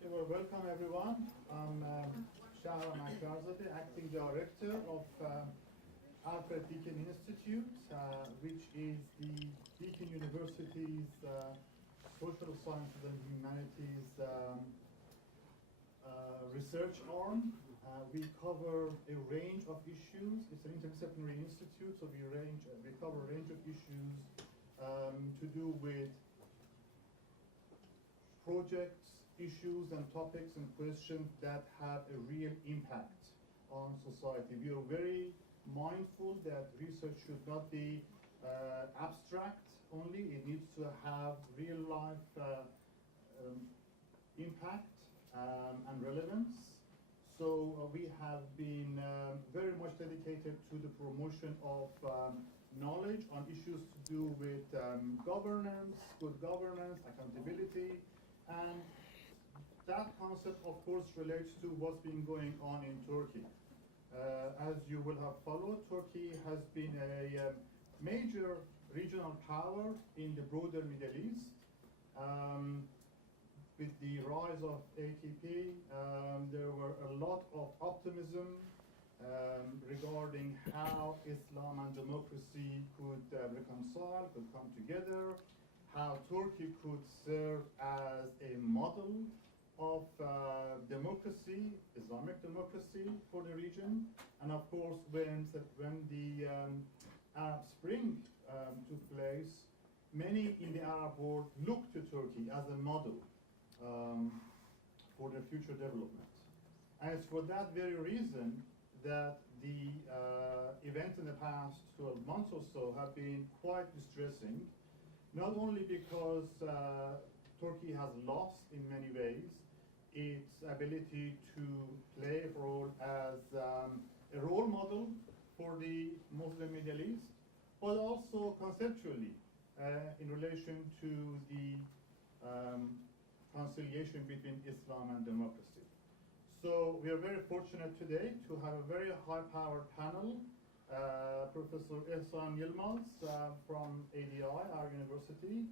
Okay, well, welcome everyone. I'm Shahram Akbarzadeh, Acting Director of Alfred Deakin Institute, which is the Deakin University's Social Sciences and Humanities research arm. We cover a range of issues. It's an interdisciplinary institute, so we cover a range of issues to do with projects, issues and topics and questions that have a real impact on society. We are very mindful that research should not be abstract only. It needs to have real life impact and relevance. So we have been very much dedicated to the promotion of knowledge on issues to do with governance, good governance, accountability, and that concept, of course, relates to what's been going on in Turkey. As you will have followed, Turkey has been a major regional power in the broader Middle East. With the rise of AKP, there were a lot of optimism regarding how Islam and democracy could reconcile, could come together, how Turkey could serve as a model of democracy, Islamic democracy for the region. And of course, when the Arab Spring took place, many in the Arab world looked to Turkey as a model for their future development. And it's for that very reason that the events in the past 12 months or so have been quite distressing, not only because Turkey has lost in many ways its ability to play a role as a role model for the Muslim Middle East, but also conceptually in relation to the conciliation between Islam and democracy. So we are very fortunate today to have a very high-powered panel. Professor Ihsan Yilmaz from ADI, our university,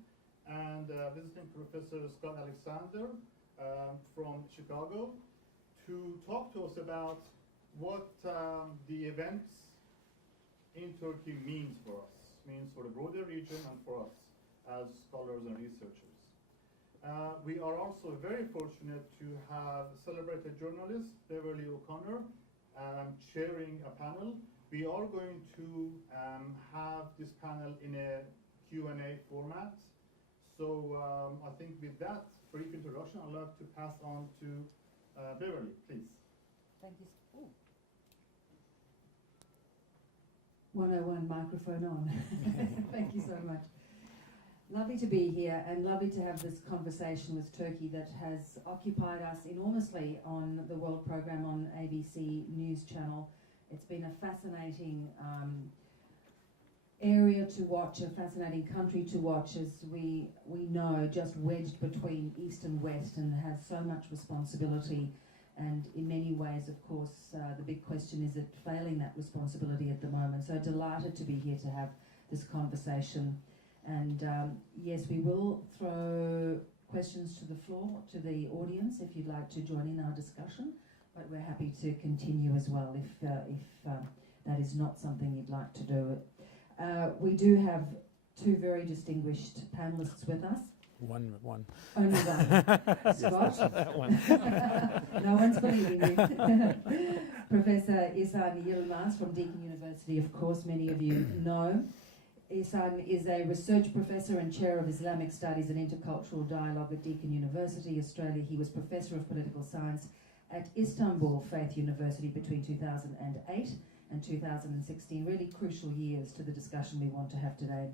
and visiting Professor Scott Alexander from Chicago, to talk to us about what the events in Turkey means for us, means for the broader region and for us as scholars and researchers. We are also very fortunate to have celebrated journalist Beverley O'Connor chairing a panel. We are going to have this panel in a Q&A format. So I think with that brief introduction, I'd like to pass on to Beverley, please. Thank you. Ooh. 101 microphone on. Thank you so much. Lovely to be here and lovely to have this conversation with Turkey that has occupied us enormously on the World Programme on ABC News Channel. It's been a fascinating area to watch, a fascinating country to watch, as we know, just wedged between East and West and has so much responsibility. And in many ways, of course, the big question is it failing that responsibility at the moment. So delighted to be here to have this conversation. And yes, we will throw questions to the floor, to the audience, if you'd like to join in our discussion. But we're happy to continue as well if that is not something you'd like to do. We do have two very distinguished panelists with us. One. Only one. Scott? One. No one's believing you. Professor Ihsan Yilmaz from Deakin University, of course, many of you know. Ihsan is a research professor and chair of Islamic Studies and Intercultural Dialogue at Deakin University, Australia. He was Professor of Political Science at Istanbul Faith University between 2008 and 2016, really crucial years to the discussion we want to have today.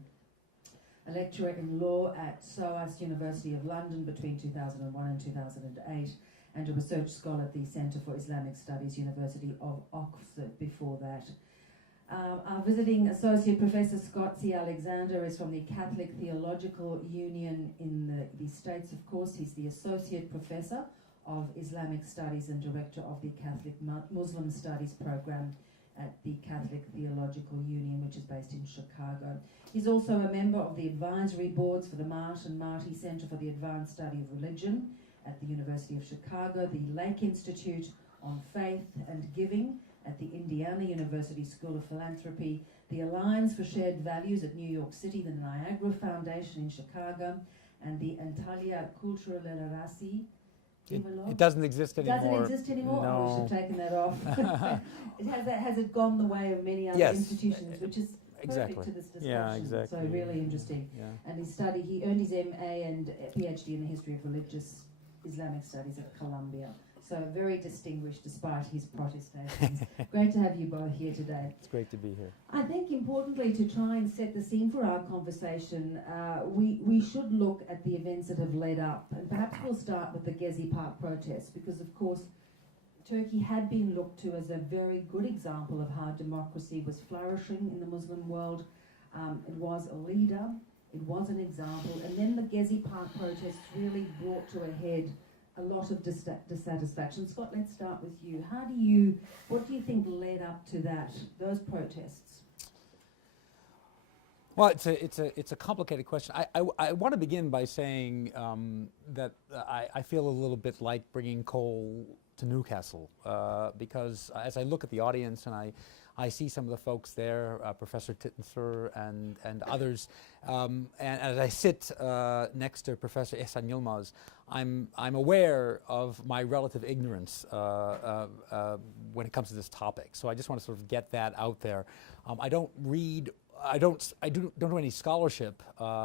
A lecturer in law at SOAS University of London between 2001 and 2008, and a research scholar at the Centre for Islamic Studies, University of Oxford before that. Our visiting Associate Professor Scott C. Alexander is from the Catholic Theological Union in the States, of course. He's the Associate Professor of Islamic Studies and Director of the Catholic Muslim Studies Program at the Catholic Theological Union, which is based in Chicago. He's also a member of the advisory boards for the Mart and Marty Center for the Advanced Study of Religion at the University of Chicago, the Lake Institute on Faith and Giving at the Indiana University School of Philanthropy, the Alliance for Shared Values at New York City, the Niagara Foundation in Chicago, and the Antalya Cultural Rasi. It doesn't exist anymore. Doesn't exist anymore? No. Oh, we should have taken that off. Has it gone the way of many other Yes. institutions, which is Exactly. perfect to this discussion. Yeah, exactly. So really interesting. Yeah. And he earned his MA and PhD in the history of religious Islamic studies at Columbia. So very distinguished despite his protestations. Great to have you both here today. It's great to be here. I think importantly, to try and set the scene for our conversation, we should look at the events that have led up, and perhaps we'll start with the Gezi Park protests, because of course Turkey had been looked to as a very good example of how democracy was flourishing in the Muslim world. It was a leader, it was an example, and then the Gezi Park protests really brought to a head a lot of dissatisfaction. Scott, let's start with you. What do you think led up to those protests? Well, it's a complicated question. I want to begin by saying that I feel a little bit like bringing coal to Newcastle, because as I look at the audience and I see some of the folks there, Professor Tittenser and others, and as I sit next to Professor Ihsan Yilmaz, I'm aware of my relative ignorance when it comes to this topic. So I just want to sort of get that out there. I don't do any scholarship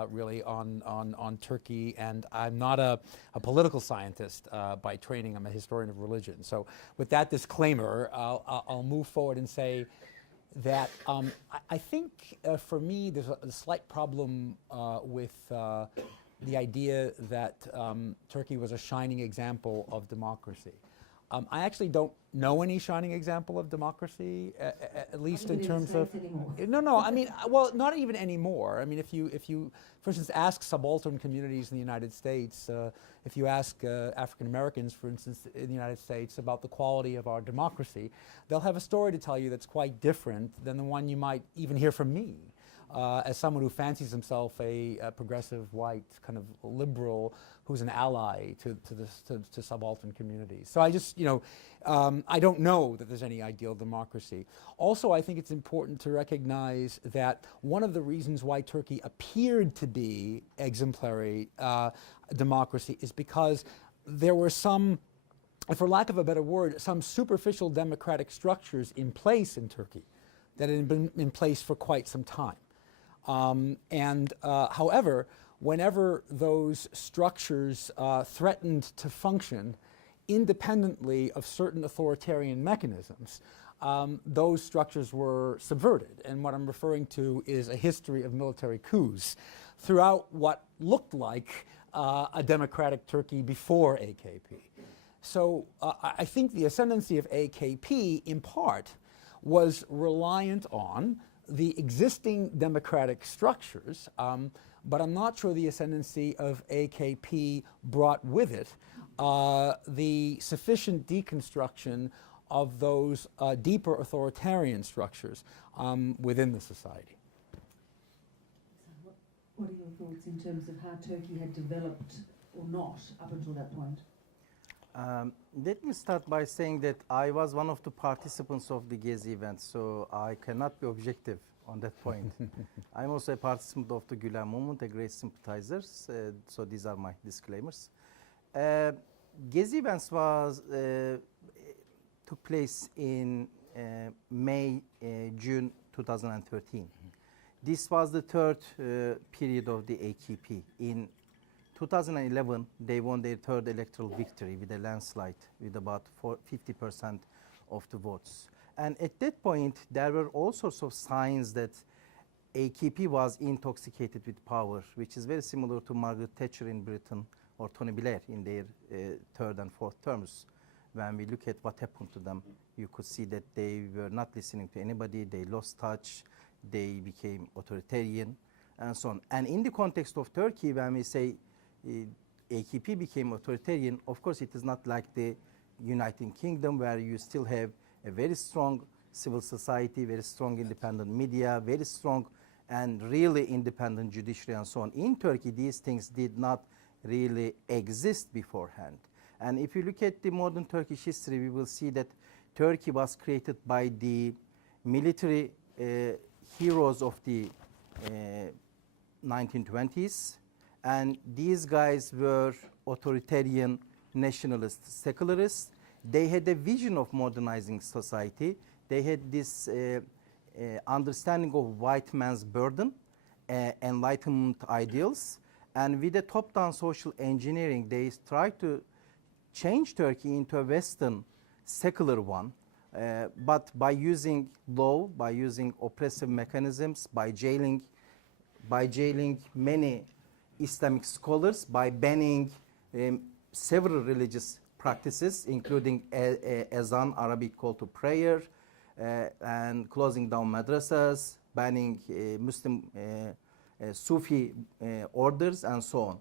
really on Turkey, and I'm not a political scientist by training. I'm a historian of religion. So with that disclaimer, I'll move forward and say that I think for me there's a slight problem with the idea that Turkey was a shining example of democracy. I actually don't know any shining example of democracy, at least in terms of. No. I mean, well, not even anymore. I mean, if you, for instance, ask subaltern communities in the United States, if you ask African Americans, for instance, in the United States about the quality of our democracy, they'll have a story to tell you that's quite different than the one you might even hear from me. As someone who fancies himself a progressive, white, kind of liberal, who's an ally to subaltern communities. So I just, I don't know that there's any ideal democracy. Also, I think it's important to recognize that one of the reasons why Turkey appeared to be exemplary democracy is because there were some, for lack of a better word, some superficial democratic structures in place in Turkey that had been in place for quite some time. However, whenever those structures threatened to function independently of certain authoritarian mechanisms, those structures were subverted. And what I'm referring to is a history of military coups throughout what looked like a democratic Turkey before AKP. So I think the ascendancy of AKP, in part, was reliant on the existing democratic structures, but I'm not sure the ascendancy of AKP brought with it the sufficient deconstruction of those deeper authoritarian structures within the society. What are your thoughts in terms of how Turkey had developed or not up until that point? Let me start by saying that I was one of the participants of the Gezi event, so I cannot be objective on that point. I'm also a participant of the Gülen movement, a great sympathizer, so these are my disclaimers. Gezi events took place in May, June 2013. This was the third period of the AKP. In 2011, they won their third electoral victory with a landslide, with about 50% of the votes. And at that point, there were all sorts of signs that AKP was intoxicated with power, which is very similar to Margaret Thatcher in Britain or Tony Blair in their third and fourth terms. When we look at what happened to them, you could see that they were not listening to anybody, they lost touch, they became authoritarian, and so on. And in the context of Turkey, when we say AKP became authoritarian, of course it is not like the United Kingdom, where you still have a very strong civil society, very strong independent media, very strong and really independent judiciary and so on. In Turkey, these things did not really exist beforehand. And if you look at the modern Turkish history, we will see that Turkey was created by the military heroes of the 1920s, and these guys were authoritarian nationalists, secularists. They had a vision of modernizing society. They had this understanding of white man's burden, Enlightenment ideals, and with the top-down social engineering, they tried to change Turkey into a Western secular one, but by using law, by using oppressive mechanisms, by jailing many Islamic scholars, by banning several religious practices, including Ihsan, Arabic call to prayer, and closing down madrasas, banning Muslim Sufi orders, and so on.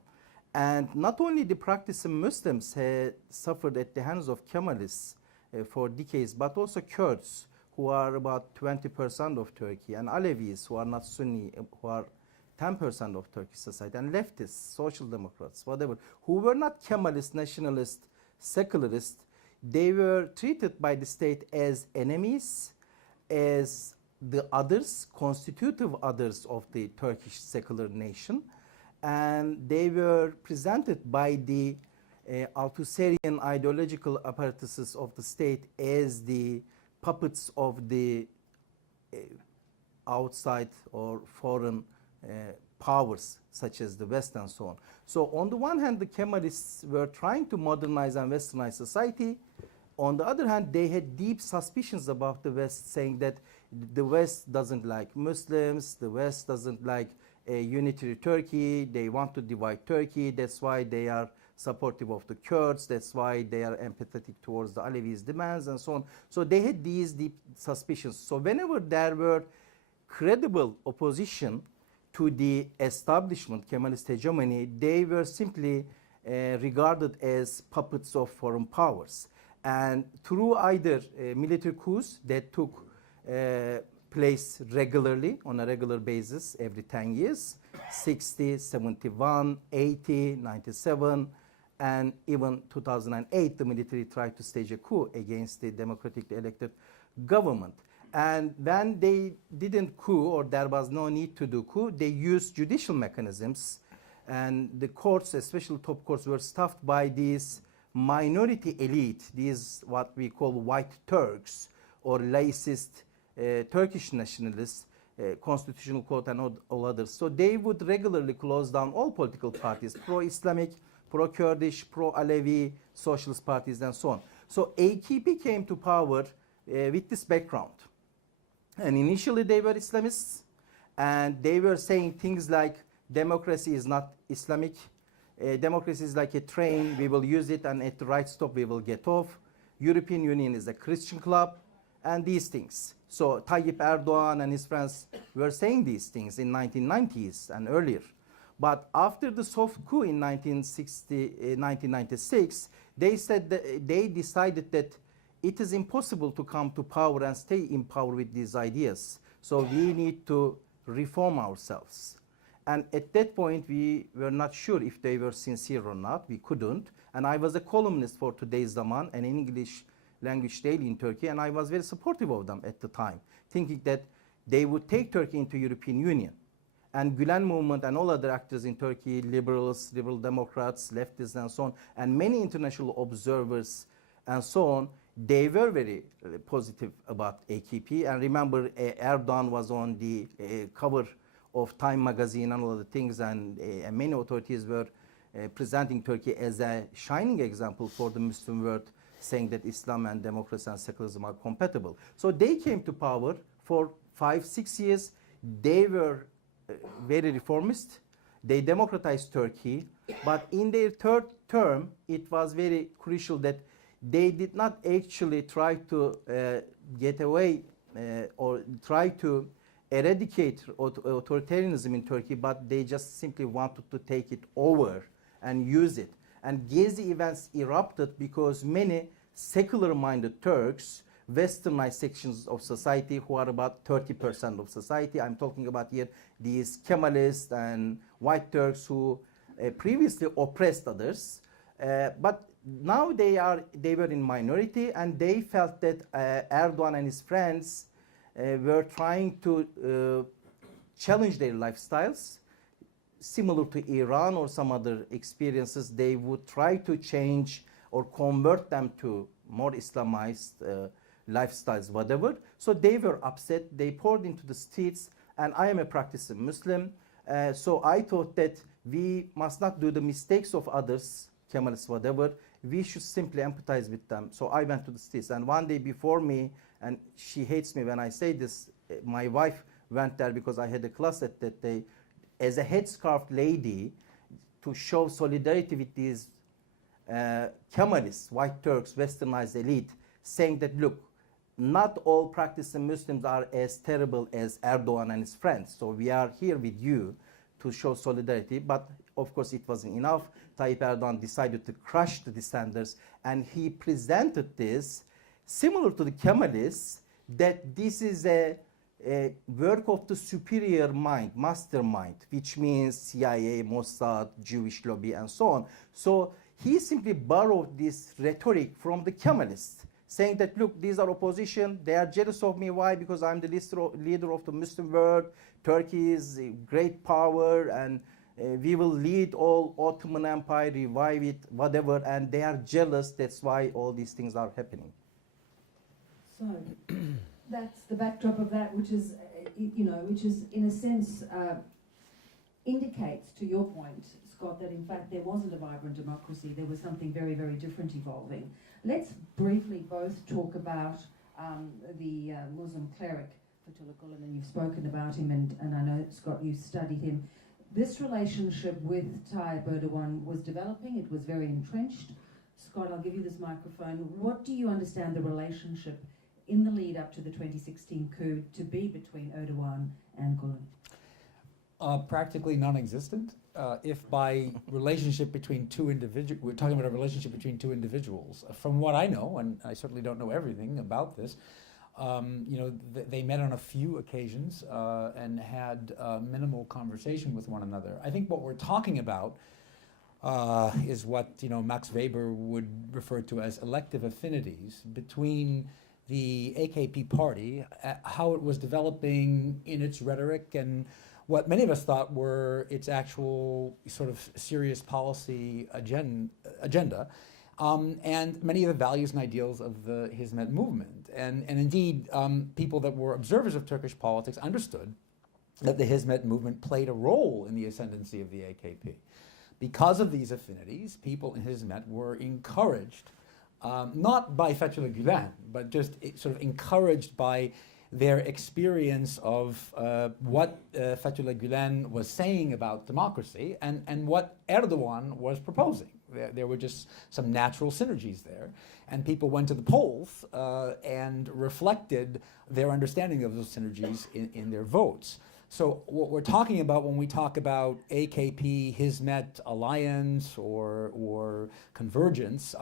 And not only the practicing Muslims had suffered at the hands of Kemalists for decades, but also Kurds, who are about 20% of Turkey, and Alevis, who are not Sunni, who are 10% of Turkish society, and leftists, social democrats, whatever, who were not Kemalist, nationalist, secularists. They were treated by the state as enemies, as the others, constitutive others of the Turkish secular nation, and they were presented by the Althusserian ideological apparatuses of the state as the puppets of the outside or foreign powers, such as the West and so on. So on the one hand, the Kemalists were trying to modernize and westernize society. On the other hand, they had deep suspicions about the West, saying that the West doesn't like Muslims, the West doesn't like a unitary Turkey, they want to divide Turkey, that's why they are supportive of the Kurds, that's why they are empathetic towards the Alevis' demands, and so on. So they had these deep suspicions. So whenever there were credible opposition to the establishment, Kemalist hegemony, they were simply regarded as puppets of foreign powers. And through either military coups that took place regularly, on a regular basis, every 10 years, 60, 71, 80, 97, and even 2008, the military tried to stage a coup against the democratically elected government. And when they didn't coup, or there was no need to do coup, they used judicial mechanisms, and the courts, especially top courts, were staffed by these minority elite, these what we call white Turks, or laicist Turkish nationalists, constitutional court and all others. So they would regularly close down all political parties, pro-Islamic, pro-Kurdish, pro-Alevi, socialist parties, and so on. So AKP came to power with this background. And initially they were Islamists, and they were saying things like, democracy is not Islamic, democracy is like a train, we will use it, and at the right stop we will get off. European Union is a Christian club, and these things. So Tayyip Erdogan and his friends were saying these things in 1990s and earlier. But after the soft coup in 1996, they said that they decided that it is impossible to come to power and stay in power with these ideas. So we need to reform ourselves. And at that point, we were not sure if they were sincere or not. We couldn't. And I was a columnist for Today's Zaman, an English language daily in Turkey, and I was very supportive of them at the time, thinking that they would take Turkey into European Union. And Gülen movement and all other actors in Turkey, liberals, liberal democrats, leftists, and so on, and many international observers and so on, they were very positive about AKP. And remember, Erdogan was on the cover of Time magazine and all other things, and many authorities were presenting Turkey as a shining example for the Muslim world, saying that Islam and democracy and secularism are compatible. So they came to power for 5-6 years. They were very reformist. They democratized Turkey. But in their third term, it was very crucial that they did not actually try to get away or try to eradicate authoritarianism in Turkey, but they just simply wanted to take it over and use it. And Gezi events erupted because many secular-minded Turks, westernized sections of society who are about 30% of society, I'm talking about here these Kemalists and white Turks who previously oppressed others, but now they were in minority, and they felt that Erdogan and his friends were trying to challenge their lifestyles, similar to Iran or some other experiences. They would try to change or convert them to more Islamized lifestyles, whatever. So they were upset. They poured into the streets, and I am a practicing Muslim. So I thought that we must not do the mistakes of others, Kemalists, whatever. We should simply empathize with them. So I went to the streets, and one day before me, and she hates me when I say this, my wife went there because I had a class at that day, as a headscarf lady, to show solidarity with these Kemalists, white Turks, westernized elite, saying that, look, not all practicing Muslims are as terrible as Erdogan and his friends. So we are here with you to show solidarity. But of course it wasn't enough. Tayyip Erdogan decided to crush the dissenters, and he presented this similar to the Kemalists, that this is a work of the superior mind, mastermind, which means CIA, Mossad, Jewish lobby, and so on. So he simply borrowed this rhetoric from the Kemalists, saying that, look, these are opposition, they are jealous of me. Why? Because I'm the leader of the Muslim world, Turkey is a great power, and we will lead all Ottoman Empire, revive it, whatever, and they are jealous. That's why all these things are happening. So that's the backdrop of that, which is, which is in a sense indicates, to your point, Scott, that in fact there wasn't a vibrant democracy. There was something very, very different evolving. Let's briefly both talk about the Muslim cleric, Fethullah Gulen, and you've spoken about him, and I know, Scott, you studied him. This relationship with Tayyip Erdogan was developing. It was very entrenched. Scott, I'll give you this microphone. What do you understand the relationship in the lead up to the 2016 coup to be between Erdogan and Gulen? Practically non-existent. If by relationship between two individuals, we're talking about a relationship between two individuals. From what I know, and I certainly don't know everything about this, they met on a few occasions and had minimal conversation with one another. I think what we're talking about is what Max Weber would refer to as elective affinities between the AKP party, how it was developing in its rhetoric, and what many of us thought were its actual sort of serious policy agenda, and many of the values and ideals of the Hizmet movement. And indeed, people that were observers of Turkish politics understood that the Hizmet movement played a role in the ascendancy of the AKP. Because of these affinities, people in Hizmet were encouraged, not by Fethullah Gulen, but just sort of encouraged by their experience of what Fethullah Gulen was saying about democracy and what Erdogan was proposing. There were just some natural synergies there. And people went to the polls and reflected their understanding of those synergies in their votes. So what we're talking about when we talk about AKP, Hizmet alliance or convergence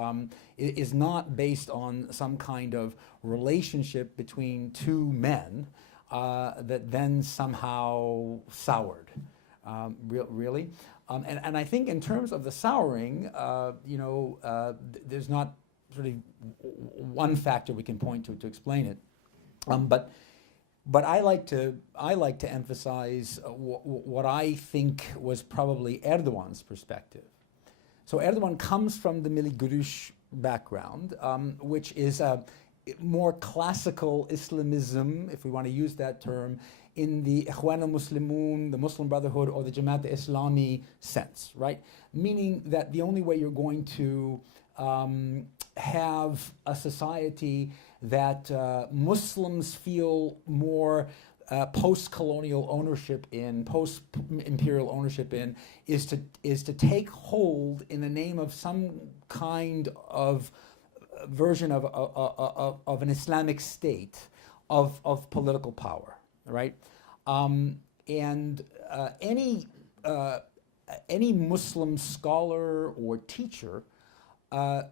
is not based on some kind of relationship between two men that then somehow soured. Really? And I think in terms of the souring, there's not sort of one factor we can point to explain it. But I like to emphasize what I think was probably Erdogan's perspective. So Erdogan comes from the Milli Görüş background, which is a more classical Islamism, if we want to use that term, in the Ikhwan al-Muslimun, the Muslim Brotherhood, or the Jamaat Islami sense, right? Meaning that the only way you're going to have a society that Muslims feel more post-colonial ownership in, post-imperial ownership in, is to take hold in the name of some kind of version of an Islamic state of political power, right? And any Muslim scholar or teacher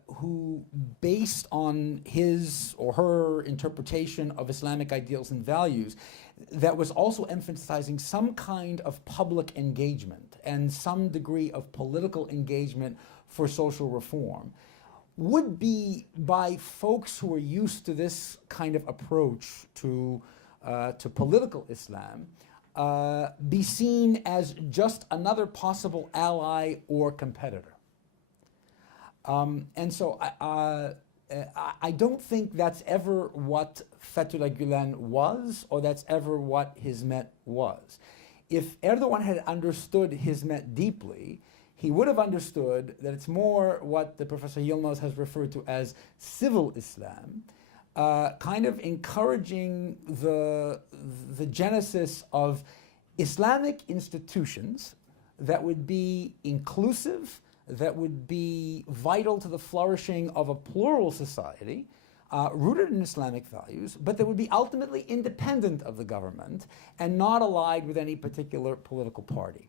who, based on his or her interpretation of Islamic ideals and values, that was also emphasizing some kind of public engagement and some degree of political engagement for social reform, would be, by folks who are used to this kind of approach to political Islam, be seen as just another possible ally or competitor. And so I don't think that's ever what Fethullah Gülen was, or that's ever what Hizmet was. If Erdogan had understood Hizmet deeply, he would have understood that it's more what the Professor Yilmaz has referred to as civil Islam, kind of encouraging the genesis of Islamic institutions that would be inclusive, that would be vital to the flourishing of a plural society, rooted in Islamic values, but that would be ultimately independent of the government and not allied with any particular political party.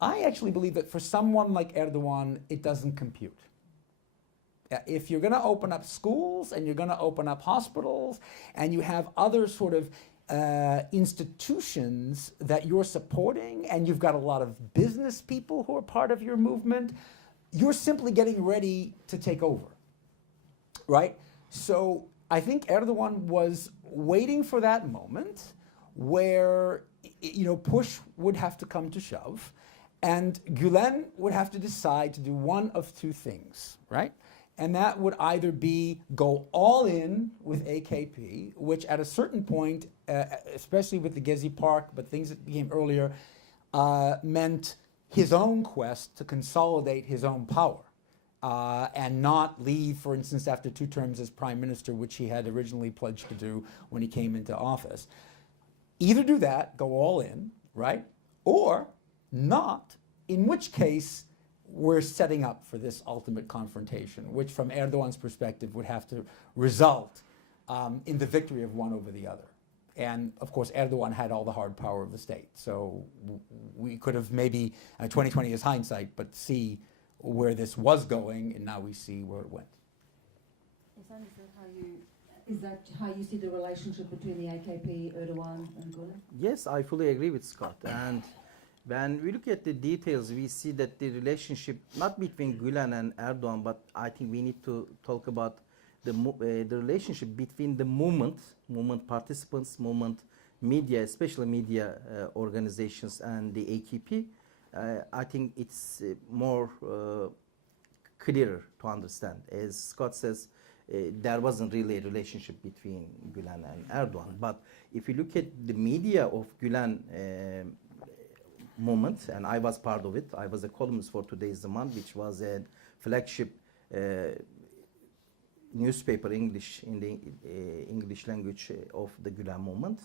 I actually believe that for someone like Erdogan, it doesn't compute. If you're going to open up schools and you're going to open up hospitals and you have other sort of institutions that you're supporting, and you've got a lot of business people who are part of your movement, you're simply getting ready to take over, right? So I think Erdogan was waiting for that moment where, push would have to come to shove, and Gülen would have to decide to do one of two things, right? And that would either be go all in with AKP, which at a certain point, especially with the Gezi Park, but things that became earlier, meant his own quest to consolidate his own power and not leave, for instance, after 2 terms as prime minister, which he had originally pledged to do when he came into office. Either do that, go all in, right? Or not, in which case we're setting up for this ultimate confrontation, which from Erdogan's perspective would have to result in the victory of one over the other. And of course, Erdogan had all the hard power of the state. So we could have maybe, 2020 is hindsight, but see where this was going, and now we see where it went. Ihsan, is that how you see the relationship between the AKP, Erdogan, and Gülen? Yes, I fully agree with Scott. And when we look at the details, we see that the relationship, not between Gülen and Erdogan, but I think we need to talk about the relationship between the movement participants, movement media, especially media organizations, and the AKP. I think it's more clearer to understand. As Scott says, there wasn't really a relationship between Gülen and Erdogan. But if you look at the media of Gülen movement, and I was part of it. I was a columnist for Today's Zaman, which was a flagship newspaper English in the English language of the Gülen movement.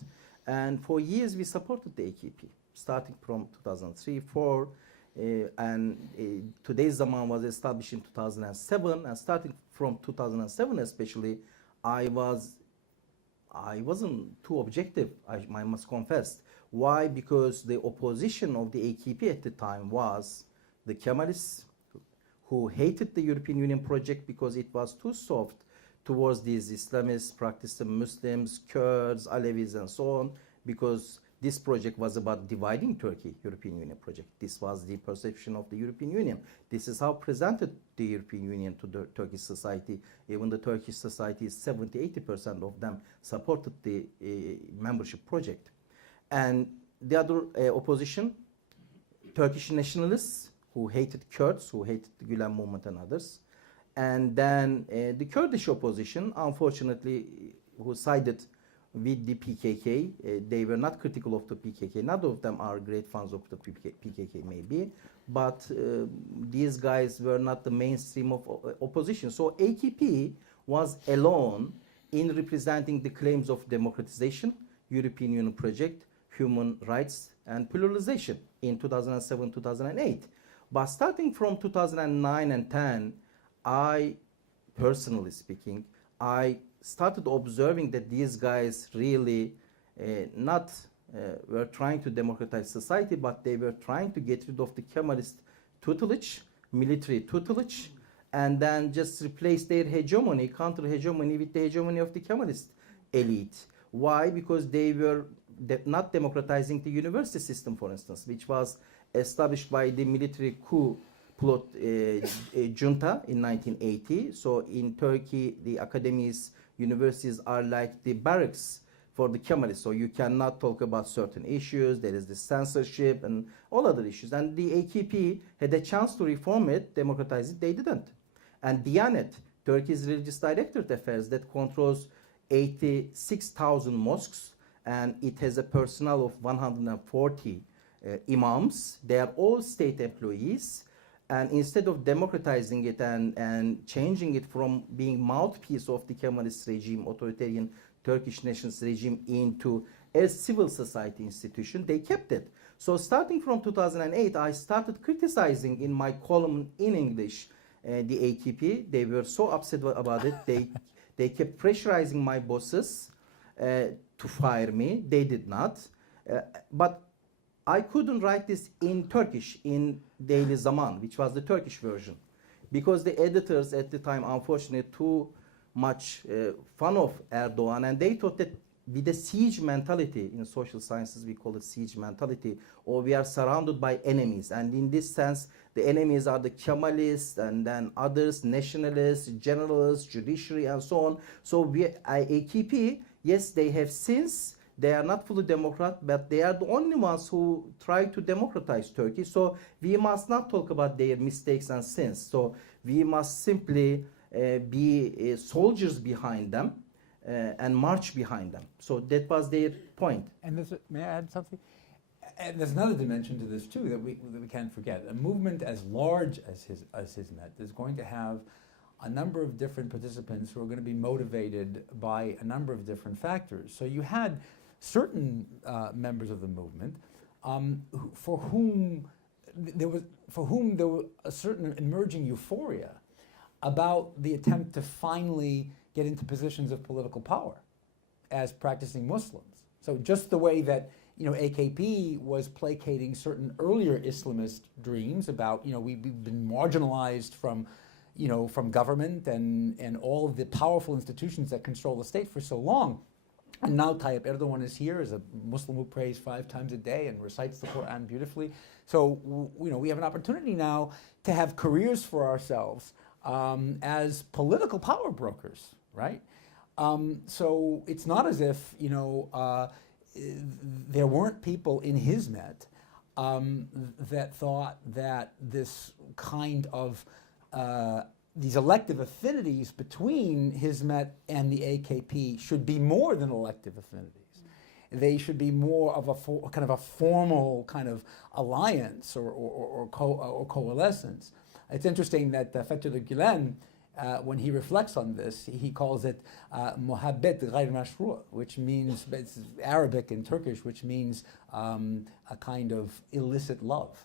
And for years we supported the AKP, starting from 2003-4, and Today's Zaman was established in 2007, and starting from 2007 especially, I wasn't too objective, I must confess. Why? Because the opposition of the AKP at the time was the Kemalists, who hated the European Union project because it was too soft towards these Islamists, practicing Muslims, Kurds, Alevis, and so on, because this project was about dividing Turkey, European Union project. This was the perception of the European Union. This is how presented the European Union to the Turkish society. Even the Turkish society, 70-80% of them supported the membership project. And the other opposition, Turkish nationalists, who hated Kurds, who hated the Gülen movement and others. And then the Kurdish opposition, unfortunately, who sided with the PKK. They were not critical of the PKK. None of them are great fans of the PKK maybe, but these guys were not the mainstream of opposition. So AKP was alone in representing the claims of democratization, European Union project, human rights, and pluralization in 2007-2008. But starting from 2009 and 10, I, personally speaking, I started observing that these guys really were trying to democratize society, but they were trying to get rid of the Kemalist tutelage, military tutelage, and then just replace their hegemony, counter-hegemony, with the hegemony of the Kemalist elite. Why? Because they were not democratizing the university system, for instance, which was established by the military coup plot junta in 1980. So in Turkey, the academies, universities are like the barracks for the Kemalists. So you cannot talk about certain issues. There is the censorship and all other issues. And the AKP had a chance to reform it, democratize it. They didn't. And Diyanet, Turkey's religious directorate affairs, that controls 86,000 mosques, and it has a personnel of 140 imams. They are all state employees. And instead of democratizing it and changing it from being mouthpiece of the Kemalist regime, authoritarian Turkish nationalist regime, into a civil society institution, they kept it. So starting from 2008, I started criticizing in my column in English the AKP. They were so upset about it. They kept pressurizing my bosses to fire me. They did not. But I couldn't write this in Turkish, in Daily Zaman, which was the Turkish version, because the editors at the time, unfortunately, too much fun of Erdogan, and they thought that with the siege mentality, in social sciences we call it siege mentality, or we are surrounded by enemies, and in this sense the enemies are the Kemalists and then others, nationalists, generals, judiciary, and so on. So AKP, yes, they have sins. They are not fully democrat, but they are the only ones who try to democratize Turkey. So we must not talk about their mistakes and sins. So we must simply be soldiers behind them and march behind them. So that was their point. And may I add something? And there's another dimension to this too that we can't forget. A movement as large as Hizmet is going to have a number of different participants who are going to be motivated by a number of different factors. So you had certain members of the movement for whom there was a certain emerging euphoria about the attempt to finally get into positions of political power as practicing Muslims. So just the way that AKP was placating certain earlier Islamist dreams about we've been marginalized from government and all of the powerful institutions that control the state for so long. And now Tayyip Erdogan is here as a Muslim who prays 5 times a day and recites the Quran beautifully. So we have an opportunity now to have careers for ourselves as political power brokers, right? So it's not as if there weren't people in Hizmet that thought that this kind of these elective affinities between Hizmet and the AKP should be more than elective affinities. They should be more of a kind of a formal kind of alliance or coalescence. It's interesting that Fethullah Gülen, when he reflects on this, he calls it muhabbet ghayr mashru', which means, it's Arabic and Turkish, which means a kind of illicit love.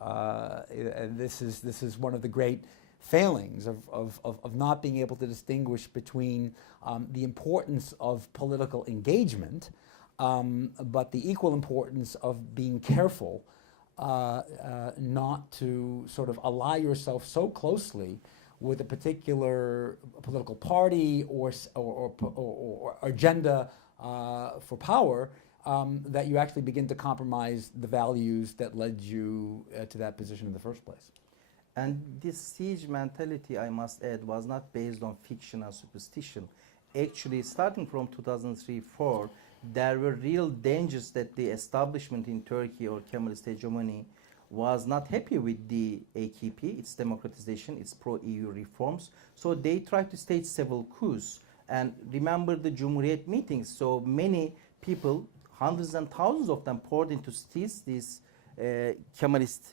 And this is one of the great failings of not being able to distinguish between the importance of political engagement, but the equal importance of being careful not to sort of ally yourself so closely with a particular political party or agenda for power that you actually begin to compromise the values that led you to that position in the first place. And this siege mentality, I must add, was not based on fiction and superstition. Actually, starting from 2003-4, there were real dangers that the establishment in Turkey or Kemalist hegemony was not happy with the AKP, its democratization, its pro-EU reforms. So they tried to stage several coups. And remember the Cumhuriyet meetings. So many people, hundreds and thousands of them, poured into these Kemalist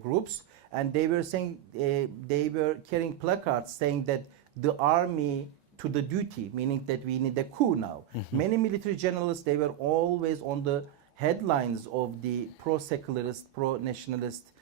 groups, and they were saying they were carrying placards saying that the army to the duty, meaning that we need a coup now. Many military generals, they were always on the headlines of the pro-secularist, pro-nationalist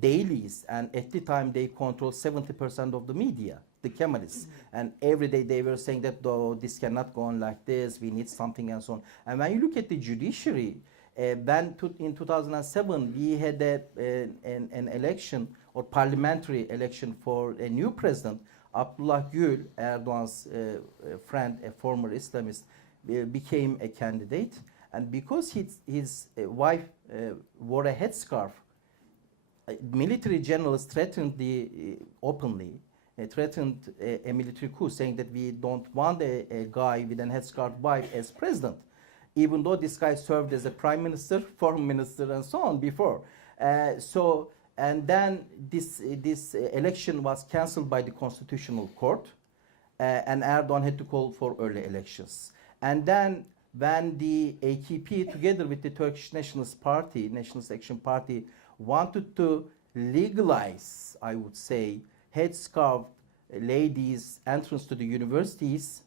dailies, and at the time they controlled 70% of the media, the Kemalists, and every day they were saying that, oh, this cannot go on like this, we need something and so on. And when you look at the judiciary, In 2007 we had an election or parliamentary election for a new president, Abdullah Gül, Erdogan's friend, a former Islamist, became a candidate. And because his wife wore a headscarf, military generals threatened openly, threatened a military coup, saying that we don't want a guy with a headscarf wife as president, even though this guy served as a prime minister, foreign minister, and so on before. And then this election was cancelled by the Constitutional Court, and Erdogan had to call for early elections. And then when the AKP, together with the Turkish Nationalist Party, Nationalist Action Party, wanted to legalize, I would say, headscarf ladies' entrance to the universities,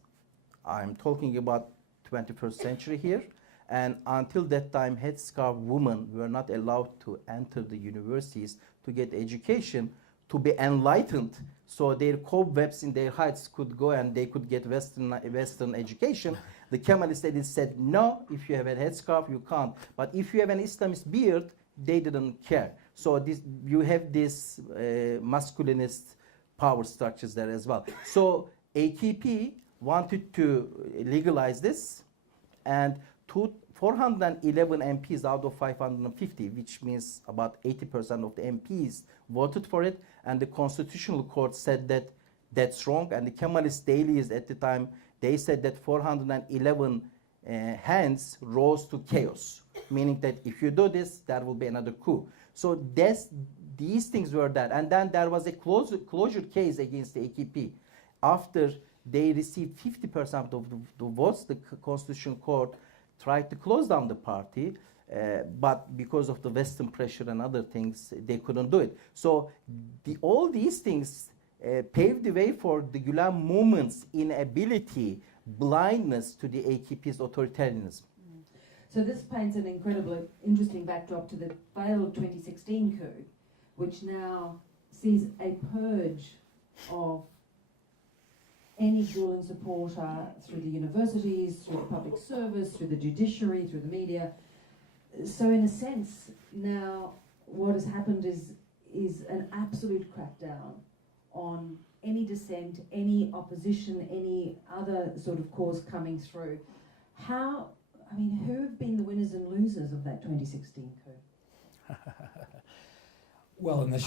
I'm talking about 21st century here, and until that time, headscarf women were not allowed to enter the universities to get education, to be enlightened, so their cobwebs in their hearts could go and they could get Western education. The Kemalist elites said, no, if you have a headscarf, you can't. But if you have an Islamist beard, they didn't care. So you have this masculinist power structures there as well. So AKP wanted to legalize this, and 411 MPs out of 550, which means about 80% of the MPs voted for it, and the Constitutional Court said that that's wrong, and the Kemalist dailies at the time, they said that 411 hands rose to chaos, meaning that if you do this, there will be another coup. So these things were that, and then there was a closure case against the AKP. After they received 50% of the votes, the Constitutional Court tried to close down the party, but because of the Western pressure and other things, they couldn't do it. So all these things paved the way for the Gülen movement's inability, blindness to the AKP's authoritarianism. So this paints an incredibly interesting backdrop to the failed 2016 coup, which now sees a purge of any Gülen supporter through the universities, through the public service, through the judiciary, through the media. So in a sense, now what has happened is an absolute crackdown on any dissent, any opposition, any other sort of cause coming through. Who have been the winners and losers of that 2016 coup? Well, in the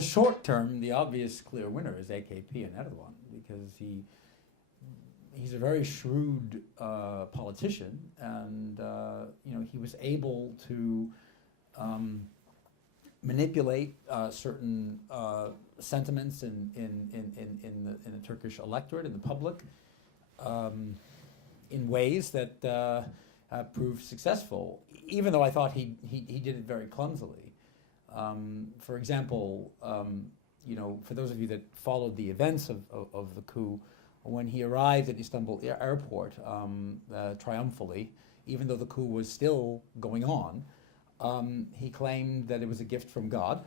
short term, the obvious clear winner is AKP and Erdogan, because he's a very shrewd politician, and he was able to manipulate certain sentiments in the Turkish electorate, in the public, in ways that proved successful, even though I thought he did it very clumsily. For example, for those of you that followed the events of the coup, when he arrived at Istanbul airport triumphantly, even though the coup was still going on, he claimed that it was a gift from God,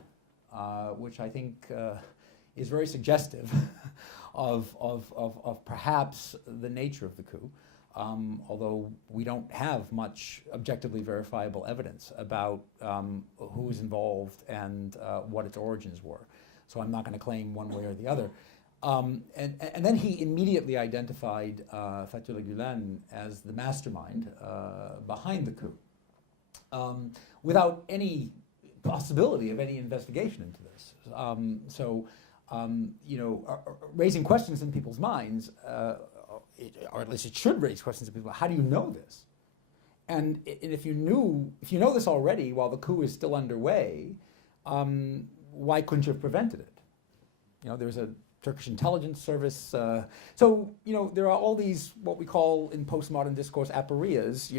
which I think is very suggestive of perhaps the nature of the coup. Although we don't have much objectively verifiable evidence about who was involved and what its origins were. So I'm not going to claim one way or the other. And then he immediately identified Fethullah Gülen as the mastermind behind the coup, without any possibility of any investigation into this. Raising questions in people's minds, or at least it should raise questions in people. How do you know this? And if you know this already while the coup is still underway, why couldn't you have prevented it? There's a Turkish intelligence service. So there are all these what we call in postmodern discourse aporias,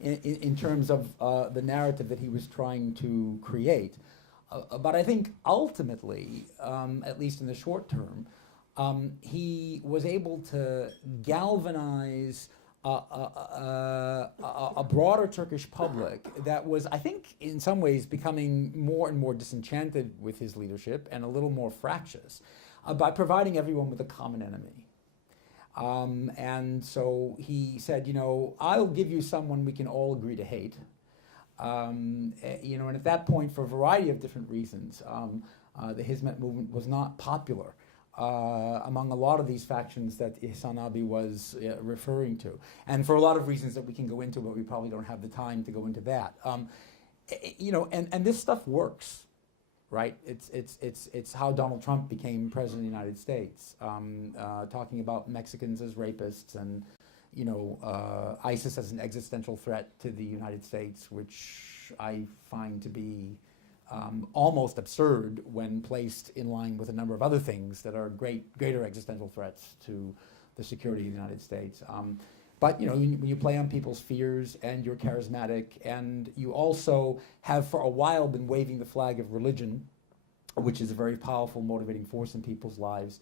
in terms of the narrative that he was trying to create. But I think ultimately, at least in the short term, he was able to galvanize a broader Turkish public that was, I think, in some ways becoming more and more disenchanted with his leadership and a little more fractious by providing everyone with a common enemy. And so he said, I'll give you someone we can all agree to hate, You know, and at that point, for a variety of different reasons, the Hizmet movement was not popular among a lot of these factions that Ihsan Abi was referring to, and for a lot of reasons that we can go into, but we probably don't have the time to go into that. You know, and this stuff works, right? It's how Donald Trump became president of the United States, talking about Mexicans as rapists and, you know, ISIS as an existential threat to the United States, which I find to be almost absurd when placed in line with a number of other things that are greater existential threats to the security of the United States. But, you know, when you play on people's fears and you're charismatic and you also have for a while been waving the flag of religion, which is a very powerful motivating force in people's lives,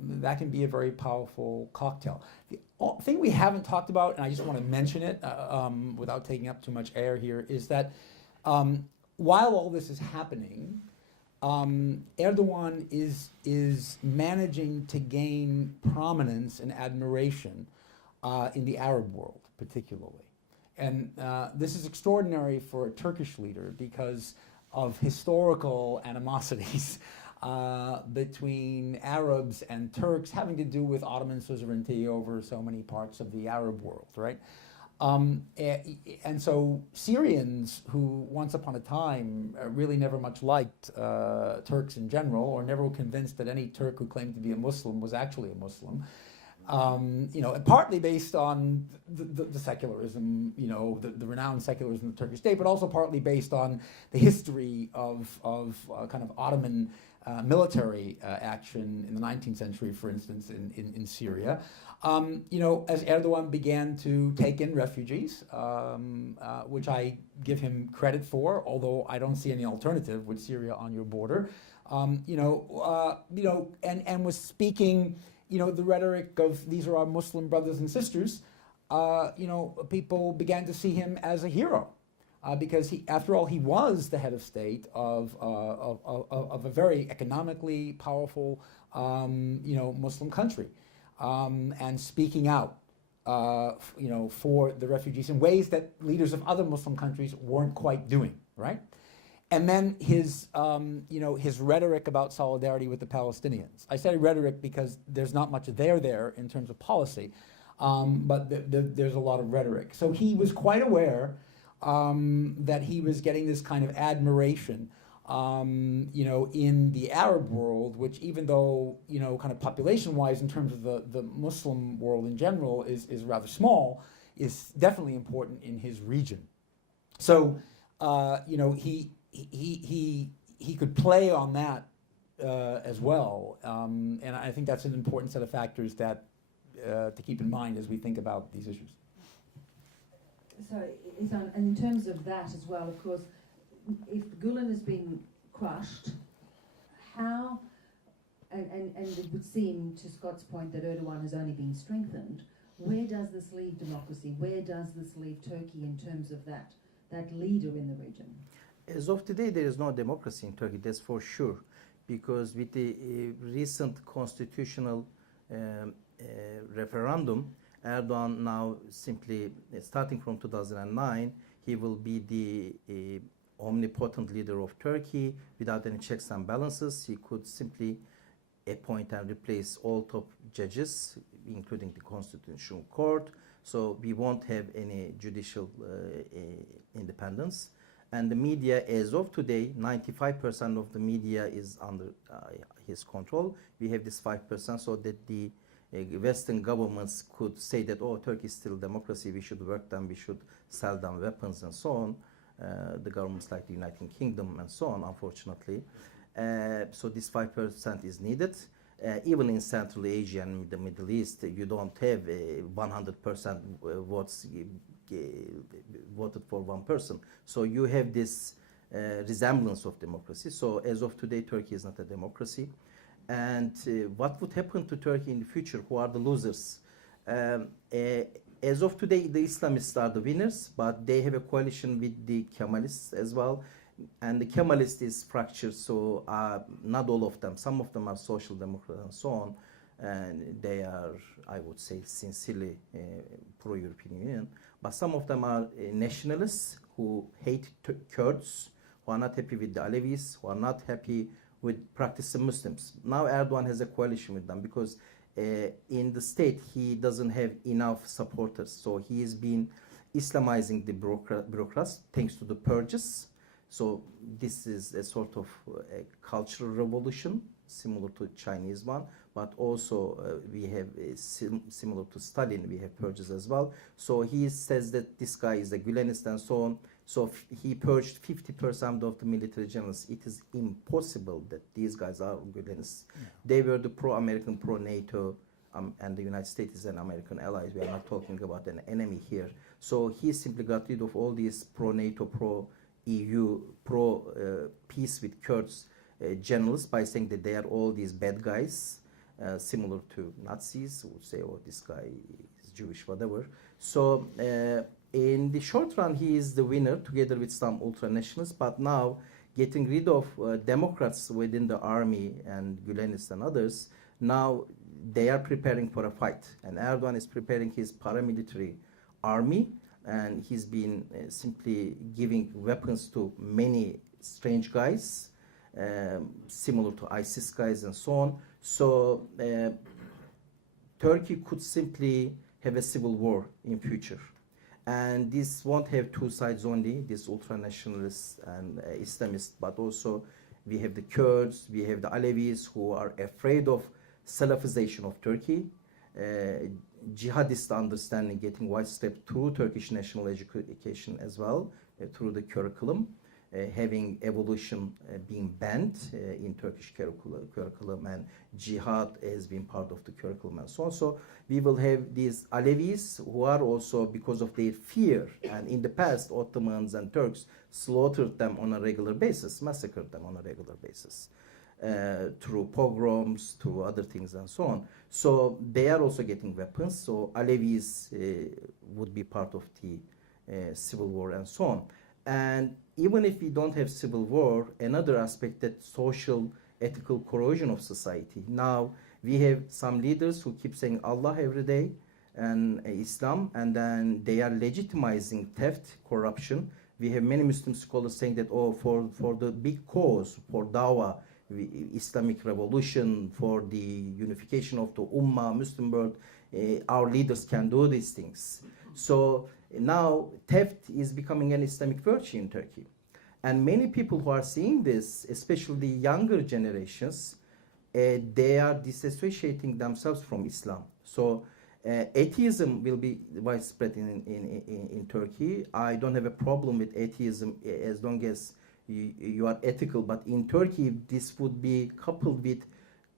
that can be a very powerful cocktail. The thing we haven't talked about, and I just want to mention it without taking up too much air here, is that while all this is happening, Erdogan is managing to gain prominence and admiration in the Arab world, particularly. And this is extraordinary for a Turkish leader because of historical animosities between Arabs and Turks having to do with Ottoman suzerainty over so many parts of the Arab world, right? And so Syrians who once upon a time really never much liked Turks in general, or never were convinced that any Turk who claimed to be a Muslim was actually a Muslim, you know, partly based on the secularism, you know, the renowned secularism of the Turkish state, but also partly based on the history of kind of Ottoman military action in the 19th century, for instance, in Syria. You know, as Erdogan began to take in refugees, which I give him credit for, although I don't see any alternative with Syria on your border, you know, and was speaking, you know, the rhetoric of these are our Muslim brothers and sisters, you know, people began to see him as a hero. Because he, after all, he was the head of state of a very economically powerful, you know, Muslim country, and speaking out, you know, for the refugees in ways that leaders of other Muslim countries weren't quite doing, right? And then his, you know, his rhetoric about solidarity with the Palestinians. I say rhetoric because there's not much there in terms of policy, but there's a lot of rhetoric. So he was quite aware that he was getting this kind of admiration, you know, in the Arab world, which even though, you know, kind of population-wise in terms of the Muslim world in general is rather small, is definitely important in his region. So, you know, he could play on that as well, and I think that's an important set of factors that to keep in mind as we think about these issues. So, Ihsan, and in terms of that as well, of course, if Gulen has been crushed, how, and it would seem, to Scott's point, that Erdogan has only been strengthened, where does this leave democracy? Where does this leave Turkey in terms of that leader in the region? As of today, there is no democracy in Turkey, that's for sure, because with the recent constitutional referendum, Erdogan now simply, starting from 2009, he will be the omnipotent leader of Turkey without any checks and balances. He could simply appoint and replace all top judges, including the Constitutional Court. So we won't have any judicial independence. And the media, as of today, 95% of the media is under his control. We have this 5% so that the Western governments could say that, oh, Turkey is still democracy, we should work them, we should sell them weapons and so on. The governments like the United Kingdom and so on, unfortunately. So this 5% is needed. Even in Central Asia and the Middle East, you don't have 100% votes voted for one person. So you have this resemblance of democracy. So as of today, Turkey is not a democracy. And what would happen to Turkey in the future? Who are the losers? As of today, the Islamists are the winners, but they have a coalition with the Kemalists as well. And the Kemalist is fractured, so not all of them. Some of them are social democrats and so on. And they are, I would say, sincerely pro-European Union. But some of them are nationalists who hate Kurds, who are not happy with the Alevis, who are not happy with practicing Muslims. Now Erdogan has a coalition with them because in the state he doesn't have enough supporters. So he has been Islamizing the bureaucrats thanks to the purges. So this is a sort of a cultural revolution similar to Chinese one, but also we have similar to Stalin, we have purges as well. So he says that this guy is a Gülenist and so on. So he purged 50% of the military generals. It is impossible that these guys are Gülenists. Yeah. They were the pro-American, pro-NATO, and the United States is an American ally. We are not talking about an enemy here. So he simply got rid of all these pro-NATO, pro-EU, pro-peace with Kurds generals by saying that they are all these bad guys, similar to Nazis who would say, oh, this guy is Jewish, whatever. So in the short run, he is the winner together with some ultra-nationalists, but now getting rid of Democrats within the army and Gülenists and others, now they are preparing for a fight. And Erdogan is preparing his paramilitary army, and he's been simply giving weapons to many strange guys, similar to ISIS guys and so on. So Turkey could simply have a civil war in future. And this won't have two sides only, this ultra-nationalists and Islamists, but also we have the Kurds, we have the Alevis who are afraid of Salafization of Turkey, jihadist understanding getting widespread through Turkish national education as well, through the curriculum, having evolution being banned in Turkish curriculum, and jihad has been part of the curriculum and so on. So we will have these Alevis who are also, because of their fear, and in the past Ottomans and Turks slaughtered them on a regular basis, massacred them on a regular basis. Through pogroms, through other things and so on. So they are also getting weapons. So Alevis would be part of the civil war and so on. And even if we don't have civil war, another aspect, that social ethical corrosion of society. Now we have some leaders who keep saying Allah every day and Islam, and then they are legitimizing theft, corruption. We have many Muslim scholars saying that, oh, for the big cause, for dawah, Islamic revolution, for the unification of the Ummah, Muslim world, our leaders can do these things. So now theft is becoming an Islamic virtue in Turkey. And many people who are seeing this, especially the younger generations, they are disassociating themselves from Islam. So atheism will be widespread in Turkey. I don't have a problem with atheism as long as you are ethical, but in Turkey this would be coupled with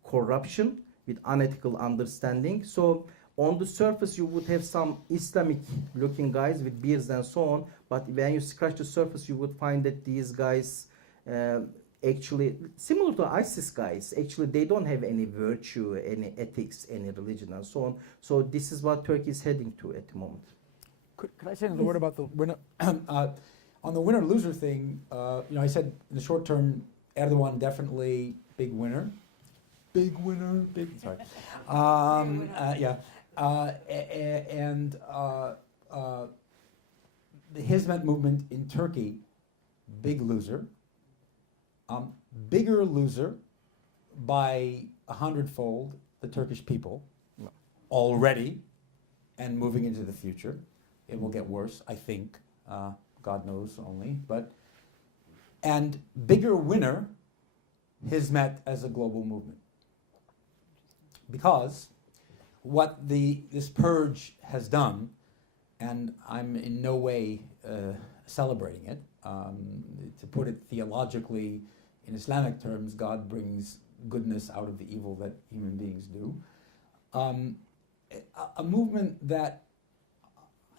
corruption, with unethical understanding. So on the surface you would have some Islamic looking guys with beards and so on, but when you scratch the surface you would find that these guys actually, similar to ISIS guys, actually they don't have any virtue, any ethics, any religion and so on. So this is what Turkey is heading to at the moment. Could I say another word about the winner? On the winner-loser thing, I said in the short term, Erdogan definitely big winner. Big winner, sorry. Yeah. And the Hizmet movement in Turkey, big loser. Bigger loser by 100-fold the Turkish people already, and moving into the future. It will get worse, I think. God knows only, and bigger winner, Hizmet as a global movement. Because what this purge has done, and I'm in no way celebrating it, to put it theologically, in Islamic terms, God brings goodness out of the evil that human beings do. A movement that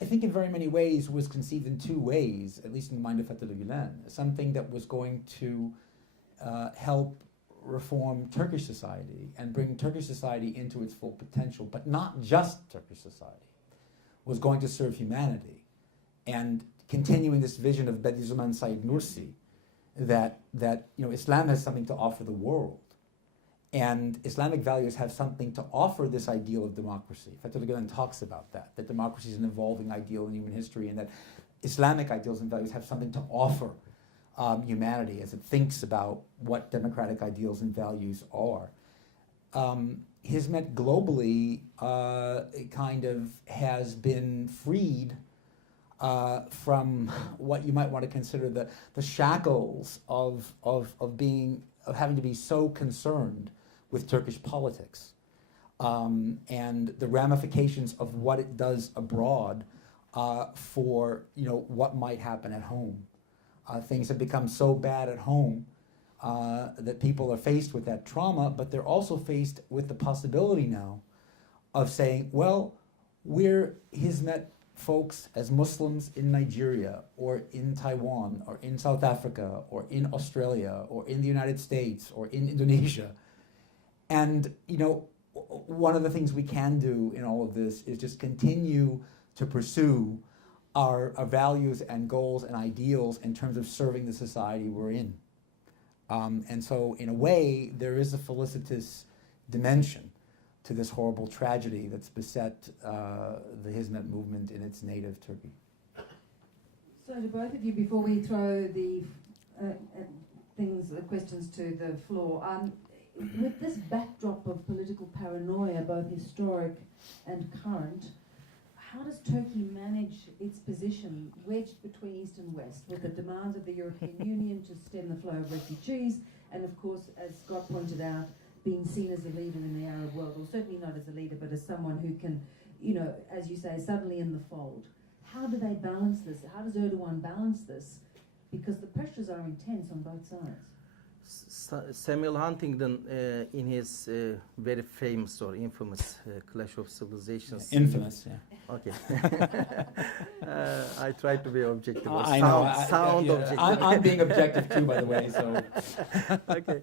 I think in very many ways was conceived in two ways, at least in the mind of Fethullah Gülen. Something that was going to help reform Turkish society and bring Turkish society into its full potential, but not just Turkish society, was going to serve humanity. And continuing this vision of Bediüzzaman Said Nursi, that Islam has something to offer the world. And Islamic values have something to offer this ideal of democracy. Fethullah Gülen talks about that democracy is an evolving ideal in human history, and that Islamic ideals and values have something to offer humanity as it thinks about what democratic ideals and values are. Hizmet globally kind of has been freed from what you might want to consider the shackles of having to be so concerned with Turkish politics and the ramifications of what it does abroad for what might happen at home. Things have become so bad at home that people are faced with that trauma, but they're also faced with the possibility now of saying, well, we're Hizmet folks as Muslims in Nigeria or in Taiwan or in South Africa or in Australia or in the United States or in Indonesia. And, one of the things we can do in all of this is just continue to pursue our values and goals and ideals in terms of serving the society we're in. And so, in a way, there is a felicitous dimension to this horrible tragedy that's beset the Hizmet movement in its native Turkey. So to both of you, before we throw the questions to the floor, with this backdrop of political paranoia, both historic and current, how does Turkey manage its position wedged between East and West with the demands of the European Union to stem the flow of refugees and, of course, as Scott pointed out, being seen as a leader in the Arab world, or certainly not as a leader, but as someone who can, as you say, suddenly in the fold? How do they balance this? How does Erdogan balance this? Because the pressures are intense on both sides. Samuel Huntington, in his very famous or infamous Clash of Civilizations. Yeah, infamous, yeah. Okay. I try to be objective. I know. Sound objective. I'm being objective too, by the way. So. Okay.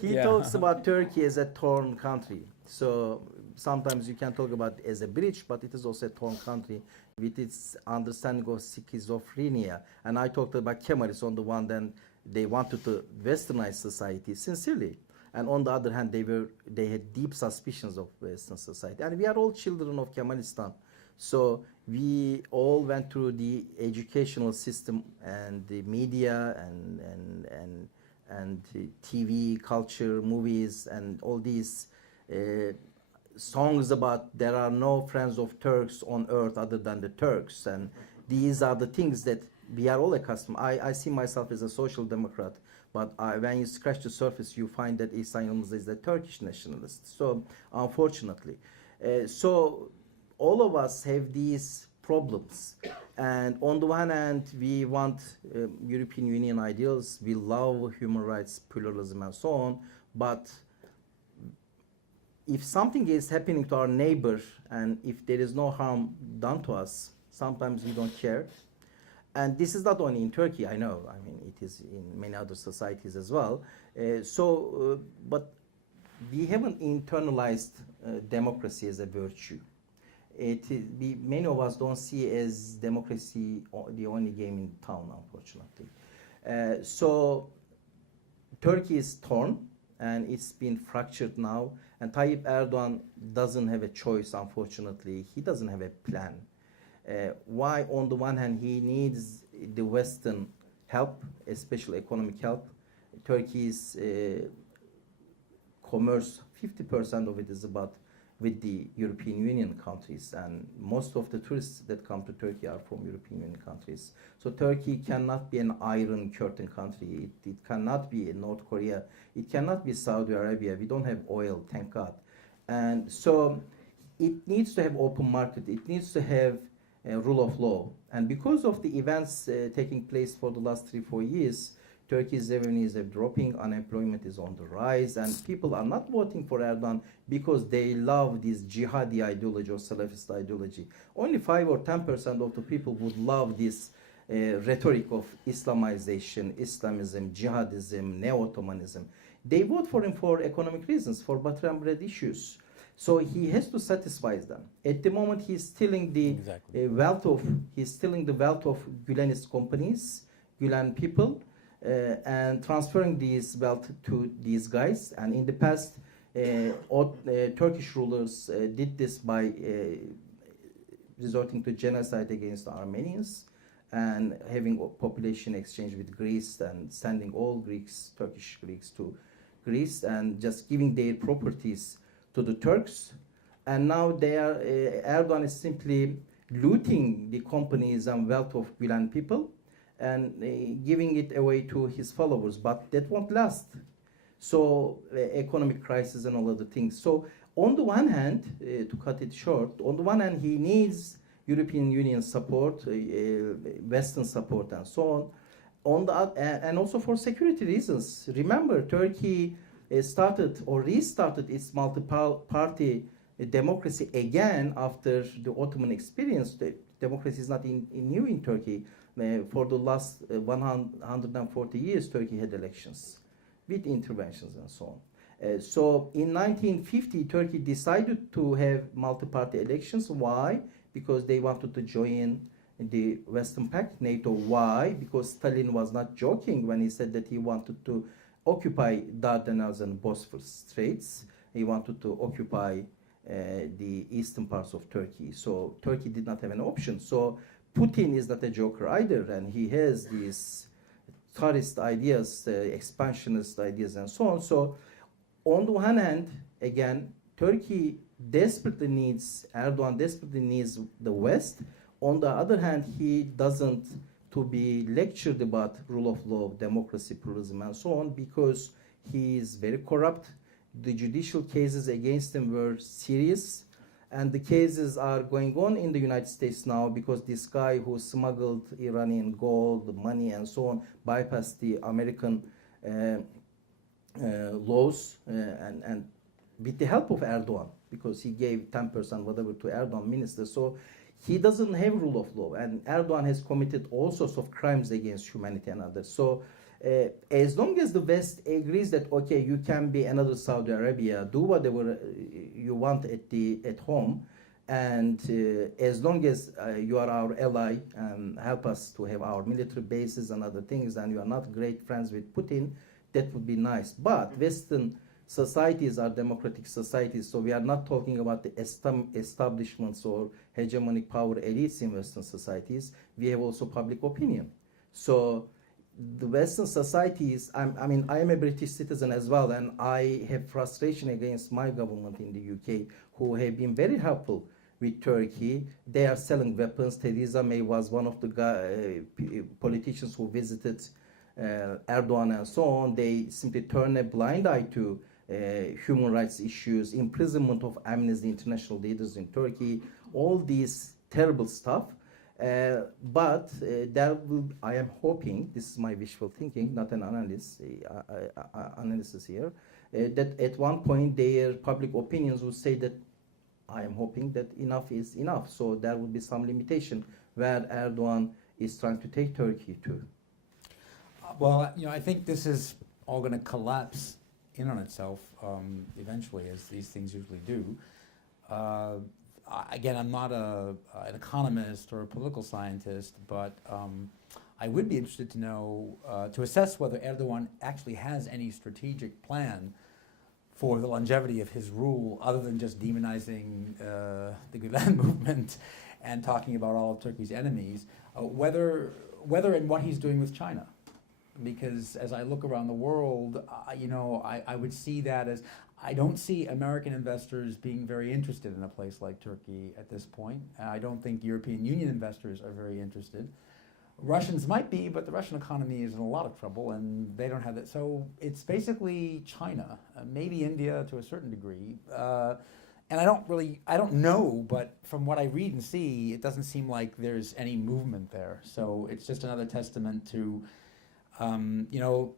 He talks about Turkey as a torn country. So sometimes you can talk about it as a bridge, but it is also a torn country with its understanding of schizophrenia. And I talked about Kemalists on the one hand. They wanted to westernize society sincerely, and on the other hand, they had deep suspicions of Western society. And we are all children of Kemalistan, so we all went through the educational system and the media and the TV culture, movies, and all these songs about there are no friends of Turks on earth other than the Turks, and these are the things that we are all accustomed. I see myself as a social democrat, but when you scratch the surface, you find that Ihsan Yilmaz is a Turkish nationalist. So, unfortunately, so all of us have these problems. And on the one hand, we want European Union ideals. We love human rights, pluralism, and so on. But if something is happening to our neighbor, and if there is no harm done to us, sometimes we don't care. And this is not only in Turkey, I know. I mean, it is in many other societies as well. But we haven't internalized democracy as a virtue. Many of us don't see as democracy the only game in town, unfortunately. So Turkey is torn, and it's been fractured now. And Tayyip Erdogan doesn't have a choice, unfortunately. He doesn't have a plan. Why, on the one hand, he needs the Western help, especially economic help. Turkey's commerce, 50% of it is about with the European Union countries, and most of the tourists that come to Turkey are from European Union countries. So Turkey cannot be an iron curtain country. It cannot be North Korea. It cannot be Saudi Arabia. We don't have oil, thank God. And so it needs to have open market. It needs to have rule of law. And because of the events taking place for the last 3-4 years, Turkey's revenues are dropping, unemployment is on the rise, and people are not voting for Erdogan because they love this jihadi ideology or Salafist ideology. Only 5 or 10% of the people would love this rhetoric of Islamization, Islamism, jihadism, neo-Ottomanism. They vote for him for economic reasons, for butter and bread issues. So he has to satisfy them. At the moment, he's stealing the wealth of Gülenist companies, Gülen people, and transferring this wealth to these guys. And in the past, Turkish rulers did this by resorting to genocide against the Armenians and having a population exchange with Greece and sending all Greeks, Turkish Greeks, to Greece and just giving their properties to the Turks. And now they are, Erdogan is simply looting the companies and wealth of Gülen people and giving it away to his followers, but that won't last. So economic crisis and all other things. So on the one hand, to cut it short, on the one hand he needs European Union support, Western support and so on. And also for security reasons. Remember, Turkey started or restarted its multi-party democracy again after the Ottoman experience. The democracy is not new in Turkey. For the last 140 years, Turkey had elections with interventions and so on. So in 1950, Turkey decided to have multi-party elections. Why? Because they wanted to join the Western Pact, NATO. Why? Because Stalin was not joking when he said that he wanted to occupy Dardanelles and Bosphorus Straits. He wanted to occupy the eastern parts of Turkey. So Turkey did not have an option. So Putin is not a joker either, and he has these Tsarist ideas, expansionist ideas, and so on. So on the one hand, again, Turkey desperately needs, Erdogan desperately needs the West. On the other hand, he doesn't to be lectured about rule of law, democracy, pluralism, and so on, because he is very corrupt. The judicial cases against him were serious, and the cases are going on in the United States now because this guy who smuggled Iranian gold, money, and so on, bypassed the American laws, and with the help of Erdogan, because he gave 10% whatever to Erdogan ministers. So he doesn't have rule of law, and Erdogan has committed all sorts of crimes against humanity and others. So as long as the West agrees that, okay, you can be another Saudi Arabia, do whatever you want at home, and as long as you are our ally and help us to have our military bases and other things, and you are not great friends with Putin, that would be nice. But Western societies are democratic societies, so we are not talking about the establishments or hegemonic power elites in Western societies. We have also public opinion. So the Western societies, I am a British citizen as well, and I have frustration against my government in the UK, who have been very helpful with Turkey. They are selling weapons. Theresa May was one of the politicians who visited Erdogan and so on. They simply turn a blind eye to human rights issues, imprisonment of Amnesty International leaders in Turkey, all these terrible stuff. But I am hoping, this is my wishful thinking, not an analysis here, that at one point their public opinions would say that I am hoping that enough is enough. So there will be some limitation where Erdogan is trying to take Turkey to. Well, I think this is all going to collapse in on itself eventually, as these things usually do. Again, I'm not an economist or a political scientist, but I would be interested to know, to assess whether Erdogan actually has any strategic plan for the longevity of his rule, other than just demonizing the Gülen movement and talking about all of Turkey's enemies, whether and what he's doing with China. Because as I look around the world, I would see that as, I don't see American investors being very interested in a place like Turkey at this point. I don't think European Union investors are very interested. Russians might be, but the Russian economy is in a lot of trouble and they don't have that. So it's basically China, maybe India to a certain degree. And I don't know, but from what I read and see, it doesn't seem like there's any movement there. So it's just another testament to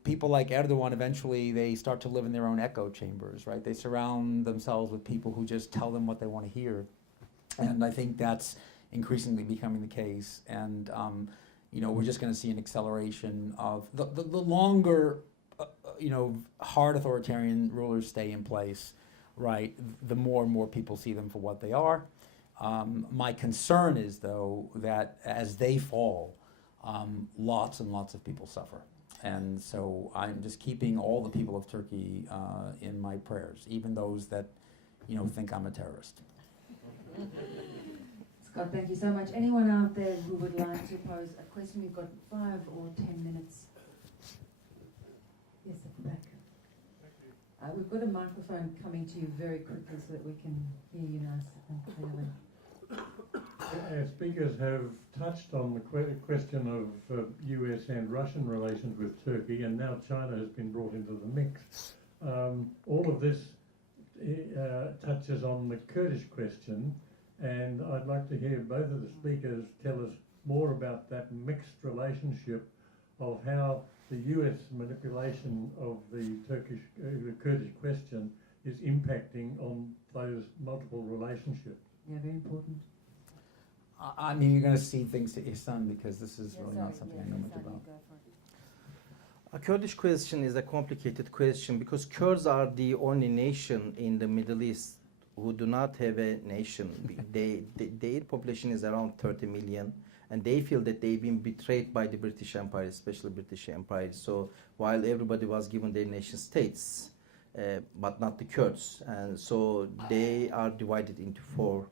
people like Erdogan, eventually they start to live in their own echo chambers, right? They surround themselves with people who just tell them what they want to hear. And I think that's increasingly becoming the case. And, we're just going to see an acceleration of the longer, hard authoritarian rulers stay in place, right? The more and more people see them for what they are. My concern is, though, that as they fall, lots and lots of people suffer. And so I'm just keeping all the people of Turkey in my prayers, even those that, think I'm a terrorist. Scott, thank you so much. Anyone out there who would like to pose a question? We've got 5 or 10 minutes. Yes, at the back. We've got a microphone coming to you very quickly so that we can hear you nice and clearly. Our speakers have touched on the question of US and Russian relations with Turkey, and now China has been brought into the mix. All of this touches on the Kurdish question, and I'd like to hear both of the speakers tell us more about that mixed relationship of how the US manipulation of the Kurdish question is impacting on those multiple relationships. Yeah, very important. I mean, you're going to see things to Ihsan because this is really not something I know much about. A Kurdish question is a complicated question because Kurds are the only nation in the Middle East who do not have a nation. Their population is around 30 million, and they feel that they've been betrayed by the British Empire, especially British Empire. So while everybody was given their nation states, but not the Kurds, and so they are divided into 4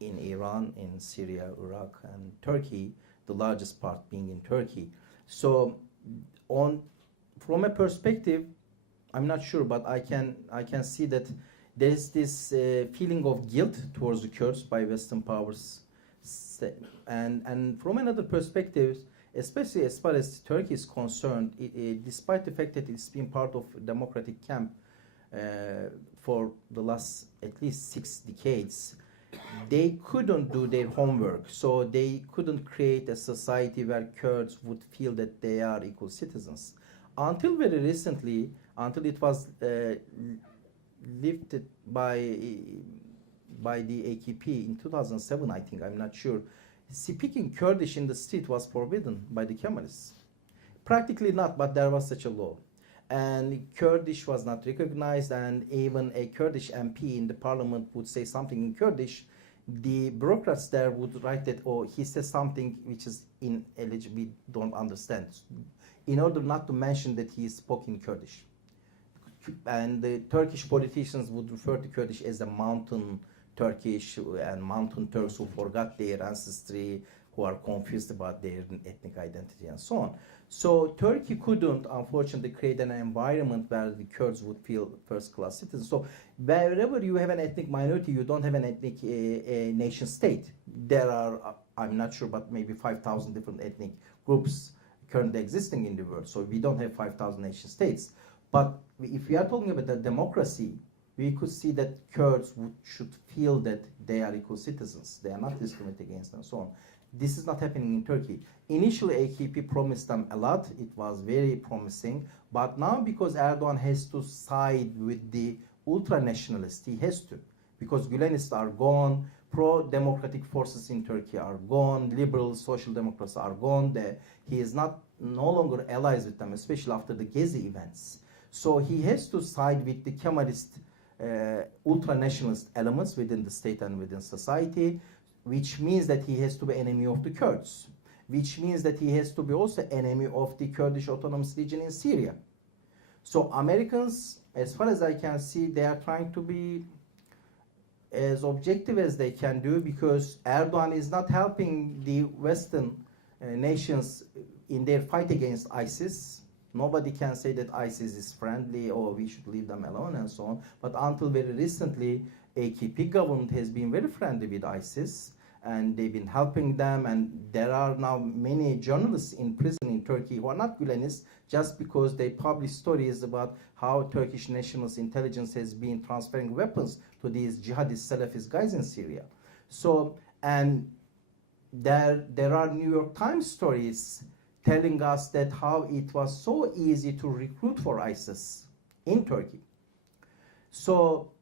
in Iran, in Syria, Iraq, and Turkey, the largest part being in Turkey. So from a perspective, I'm not sure, but I can see that there's this feeling of guilt towards the Kurds by Western powers, and from another perspective, especially as far as Turkey is concerned, despite the fact that it's been part of democratic camp for the last at least 6 decades, they couldn't do their homework, so they couldn't create a society where Kurds would feel that they are equal citizens. Until very recently, until it was lifted by the AKP in 2007, I think, I'm not sure, speaking Kurdish in the street was forbidden by the Kemalists. Practically not, but there was such a law. And Kurdish was not recognized, and even a Kurdish MP in the parliament would say something in Kurdish, the bureaucrats there would write that, oh, he says something which is ineligible, we don't understand, in order not to mention that he spoke in Kurdish. And the Turkish politicians would refer to Kurdish as a mountain Turkish and mountain Turks who forgot their ancestry, who are confused about their ethnic identity and so on. So Turkey couldn't, unfortunately, create an environment where the Kurds would feel first-class citizens. So wherever you have an ethnic minority, you don't have an ethnic nation state. There are, I'm not sure, but maybe 5,000 different ethnic groups currently existing in the world. So we don't have 5,000 nation states. But if we are talking about a democracy, we could see that Kurds should feel that they are equal citizens. They are not discriminated against and so on. This is not happening in Turkey. Initially, AKP promised them a lot. It was very promising. But now, because Erdogan has to side with the ultra-nationalists, he has to. Because Gülenists are gone, pro-democratic forces in Turkey are gone, liberal social democrats are gone. He is no longer allies with them, especially after the Gezi events. So he has to side with the Kemalist ultra-nationalist elements within the state and within society, which means that he has to be enemy of the Kurds, which means that he has to be also enemy of the Kurdish autonomous region in Syria. So Americans, as far as I can see, they are trying to be as objective as they can do, because Erdogan is not helping the Western nations in their fight against ISIS. Nobody can say that ISIS is friendly or we should leave them alone and so on. But until very recently, AKP government has been very friendly with ISIS, and they've been helping them, and there are now many journalists in prison in Turkey who are not Gülenists just because they publish stories about how Turkish nationalist intelligence has been transferring weapons to these jihadist Salafist guys in Syria. So, and there are New York Times stories telling us that how it was so easy to recruit for ISIS in Turkey. So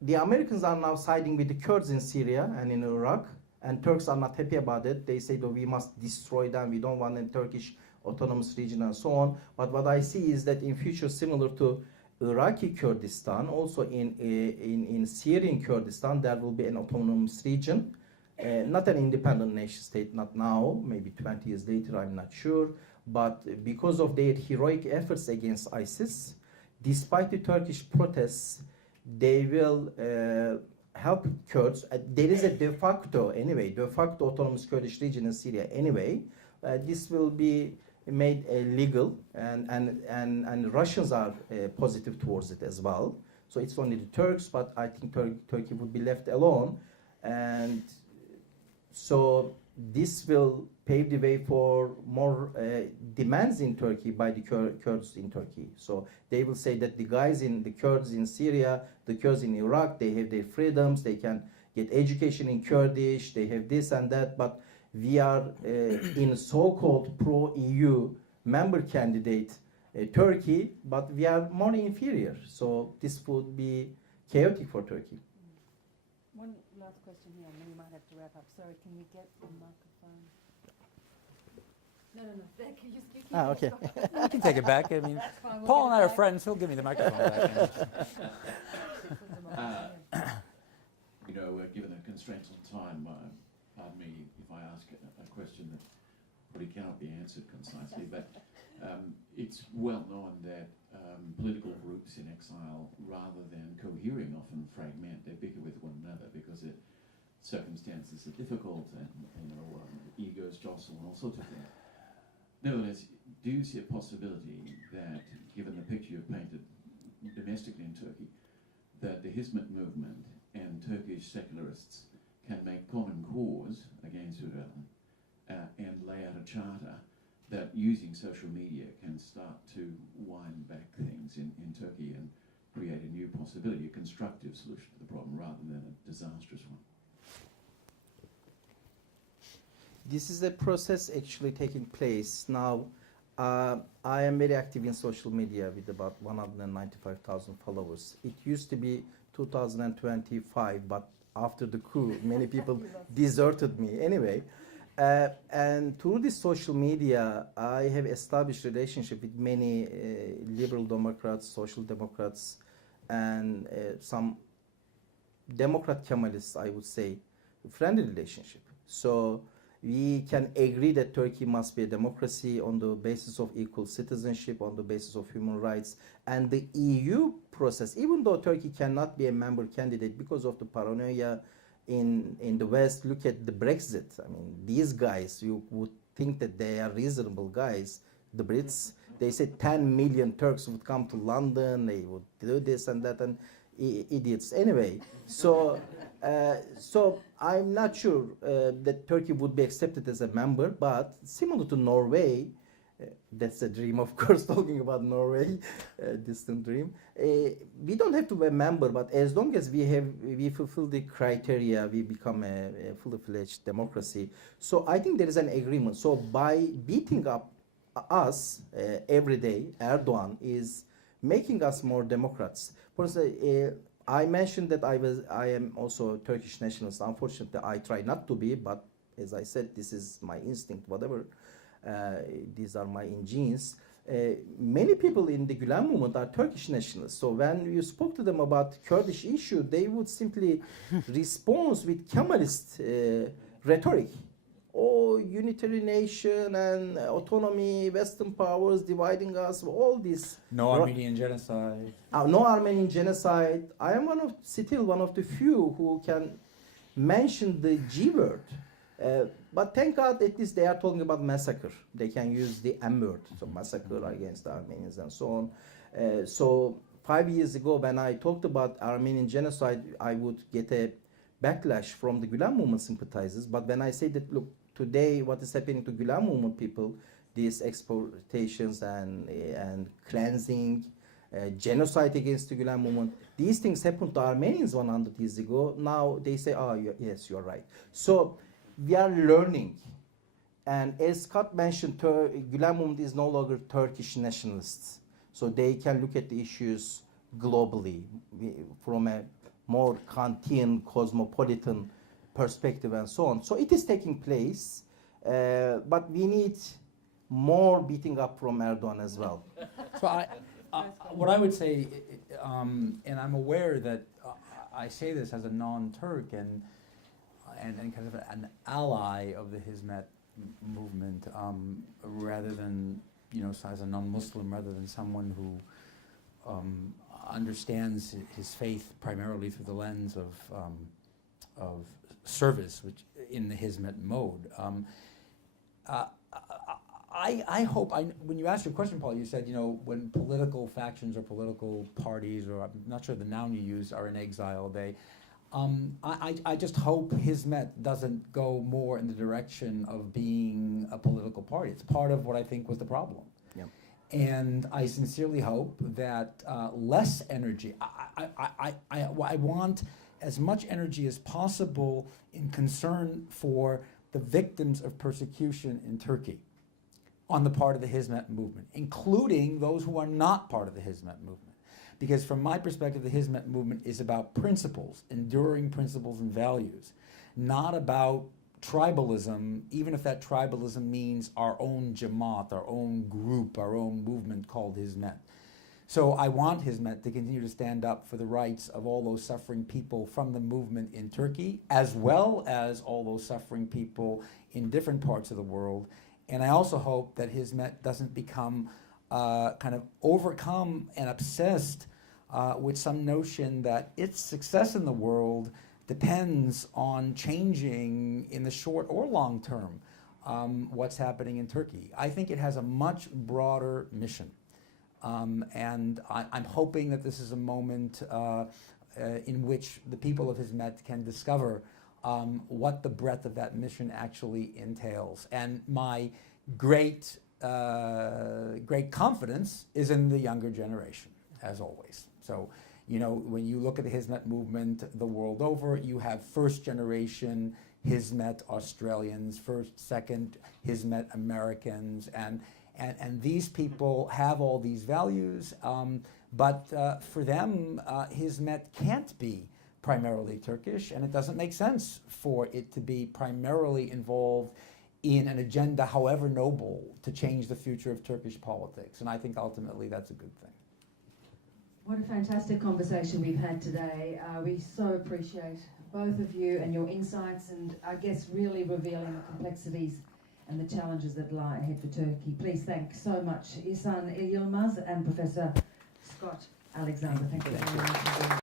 the Americans are now siding with the Kurds in Syria and in Iraq, and Turks are not happy about it. They say that we must destroy them, we don't want a Turkish autonomous region and so on. But what I see is that in future, similar to Iraqi Kurdistan, also in Syrian Kurdistan, there will be an autonomous region, not an independent nation state, not now, maybe 20 years later, I'm not sure. But because of their heroic efforts against ISIS, despite the Turkish protests, they will help Kurds. There is a de facto autonomous Kurdish region in Syria anyway. This will be made legal, and Russians are positive towards it as well. So it's only the Turks, but I think Turkey would be left alone, and so this will pave the way for more demands in Turkey by the Kurds in Turkey. So they will say that the Kurds in Syria, the Kurds in Iraq, they have their freedoms, they can get education in Kurdish, they have this and that, but we are in so-called pro-EU member candidate Turkey, but we are more inferior. So this would be chaotic for Turkey. One last question here, and then we might have to wrap up. Sorry, can we get the microphone? No. There, can you keep Okay. I can take it back. I mean, That's fine, we'll Paul get and I it are back. friends. He'll give me the microphone back. Given the constraints on time, pardon me if I ask a question that probably cannot be answered concisely, but it's well known that political groups in exile, rather than cohering, often fragment. They bicker with one another because circumstances are difficult and egos jostle and all sorts of things. Nevertheless, do you see a possibility that, given the picture you've painted domestically in Turkey, that the Hizmet movement and Turkish secularists can make common cause against Erdogan and lay out a charter that, using social media, can start to wind back things in Turkey and create a new possibility, a constructive solution to the problem rather than a disastrous one? This is a process actually taking place now. I am very active in social media with about 195,000 followers. It used to be 2025, but after the coup, many people deserted me anyway. And through this social media, I have established relationship with many liberal Democrats, social democrats, and some Democrat Kemalists, I would say, friendly relationship. So we can agree that Turkey must be a democracy on the basis of equal citizenship, on the basis of human rights, and the EU process, even though Turkey cannot be a member candidate because of the paranoia in the West. Look at the Brexit. I mean, these guys, you would think that they are reasonable guys. The Brits, they said 10 million Turks would come to London, they would do this and that, and idiots. Anyway, so I'm not sure that Turkey would be accepted as a member, but similar to Norway, that's a dream, of course, talking about Norway, distant dream. We don't have to be a member, but as long as we fulfill the criteria, we become a fully fledged democracy. So I think there is an agreement. So by beating up us every day, Erdogan is making us more Democrats. For instance, I mentioned that I am also a Turkish nationalist. Unfortunately, I try not to be, but as I said, this is my instinct, whatever. These are my genes. Many people in the Gülen movement are Turkish nationalists. So when you spoke to them about Kurdish issue, they would simply respond with Kemalist rhetoric. Oh, unitary nation and autonomy, Western powers dividing us, all this. No Armenian genocide. No Armenian genocide. I am still one of the few who can mention the G word. But thank God at least they are talking about massacre. They can use the M word, so massacre against the Armenians and so on. So 5 years ago when I talked about Armenian genocide, I would get a backlash from the Gülen movement sympathizers. But when I say that, look, today what is happening to Gülen movement people, these exploitations and cleansing, genocide against the Gülen movement, these things happened to Armenians 100 years ago. Now they say, oh, yes, you're right. So we are learning. And as Scott mentioned, Gülen movement is no longer Turkish nationalists. So they can look at the issues globally from a more Kantian, cosmopolitan perspective and so on. So it is taking place, but we need more beating up from Erdogan as well. So what I would say, and I'm aware that I say this as a non-Turk and kind of an ally of the Hizmet movement, rather than, as a non-Muslim, rather than someone who understands his faith primarily through the lens of service, which in the Hizmet mode. I hope, when you asked your question, Paul, you said, when political factions or political parties, or I'm not sure the noun you use, are in exile, I just hope Hizmet doesn't go more in the direction of being a political party. It's part of what I think was the problem. Yep. And I sincerely hope that less energy, I want as much energy as possible in concern for the victims of persecution in Turkey on the part of the Hizmet movement, including those who are not part of the Hizmet movement. Because from my perspective, the Hizmet movement is about principles, enduring principles and values, not about tribalism, even if that tribalism means our own Jamaat, our own group, our own movement called Hizmet. So I want Hizmet to continue to stand up for the rights of all those suffering people from the movement in Turkey, as well as all those suffering people in different parts of the world. And I also hope that Hizmet doesn't become kind of overcome and obsessed with some notion that its success in the world depends on changing in the short or long term what's happening in Turkey. I think it has a much broader mission. And I'm hoping that this is a moment in which the people of Hizmet can discover what the breadth of that mission actually entails. And my great confidence is in the younger generation, as always. So, when you look at the Hizmet movement the world over, you have first generation Hizmet Australians, second Hizmet Americans, and these people have all these values, but for them, Hizmet can't be primarily Turkish, and it doesn't make sense for it to be primarily involved in an agenda, however noble, to change the future of Turkish politics. And I think ultimately that's a good thing. What a fantastic conversation we've had today. We so appreciate both of you and your insights, and I guess really revealing the complexities and the challenges that lie ahead for Turkey. Please thank so much Ihsan Yilmaz and Professor Scott Alexander. Thank you very much.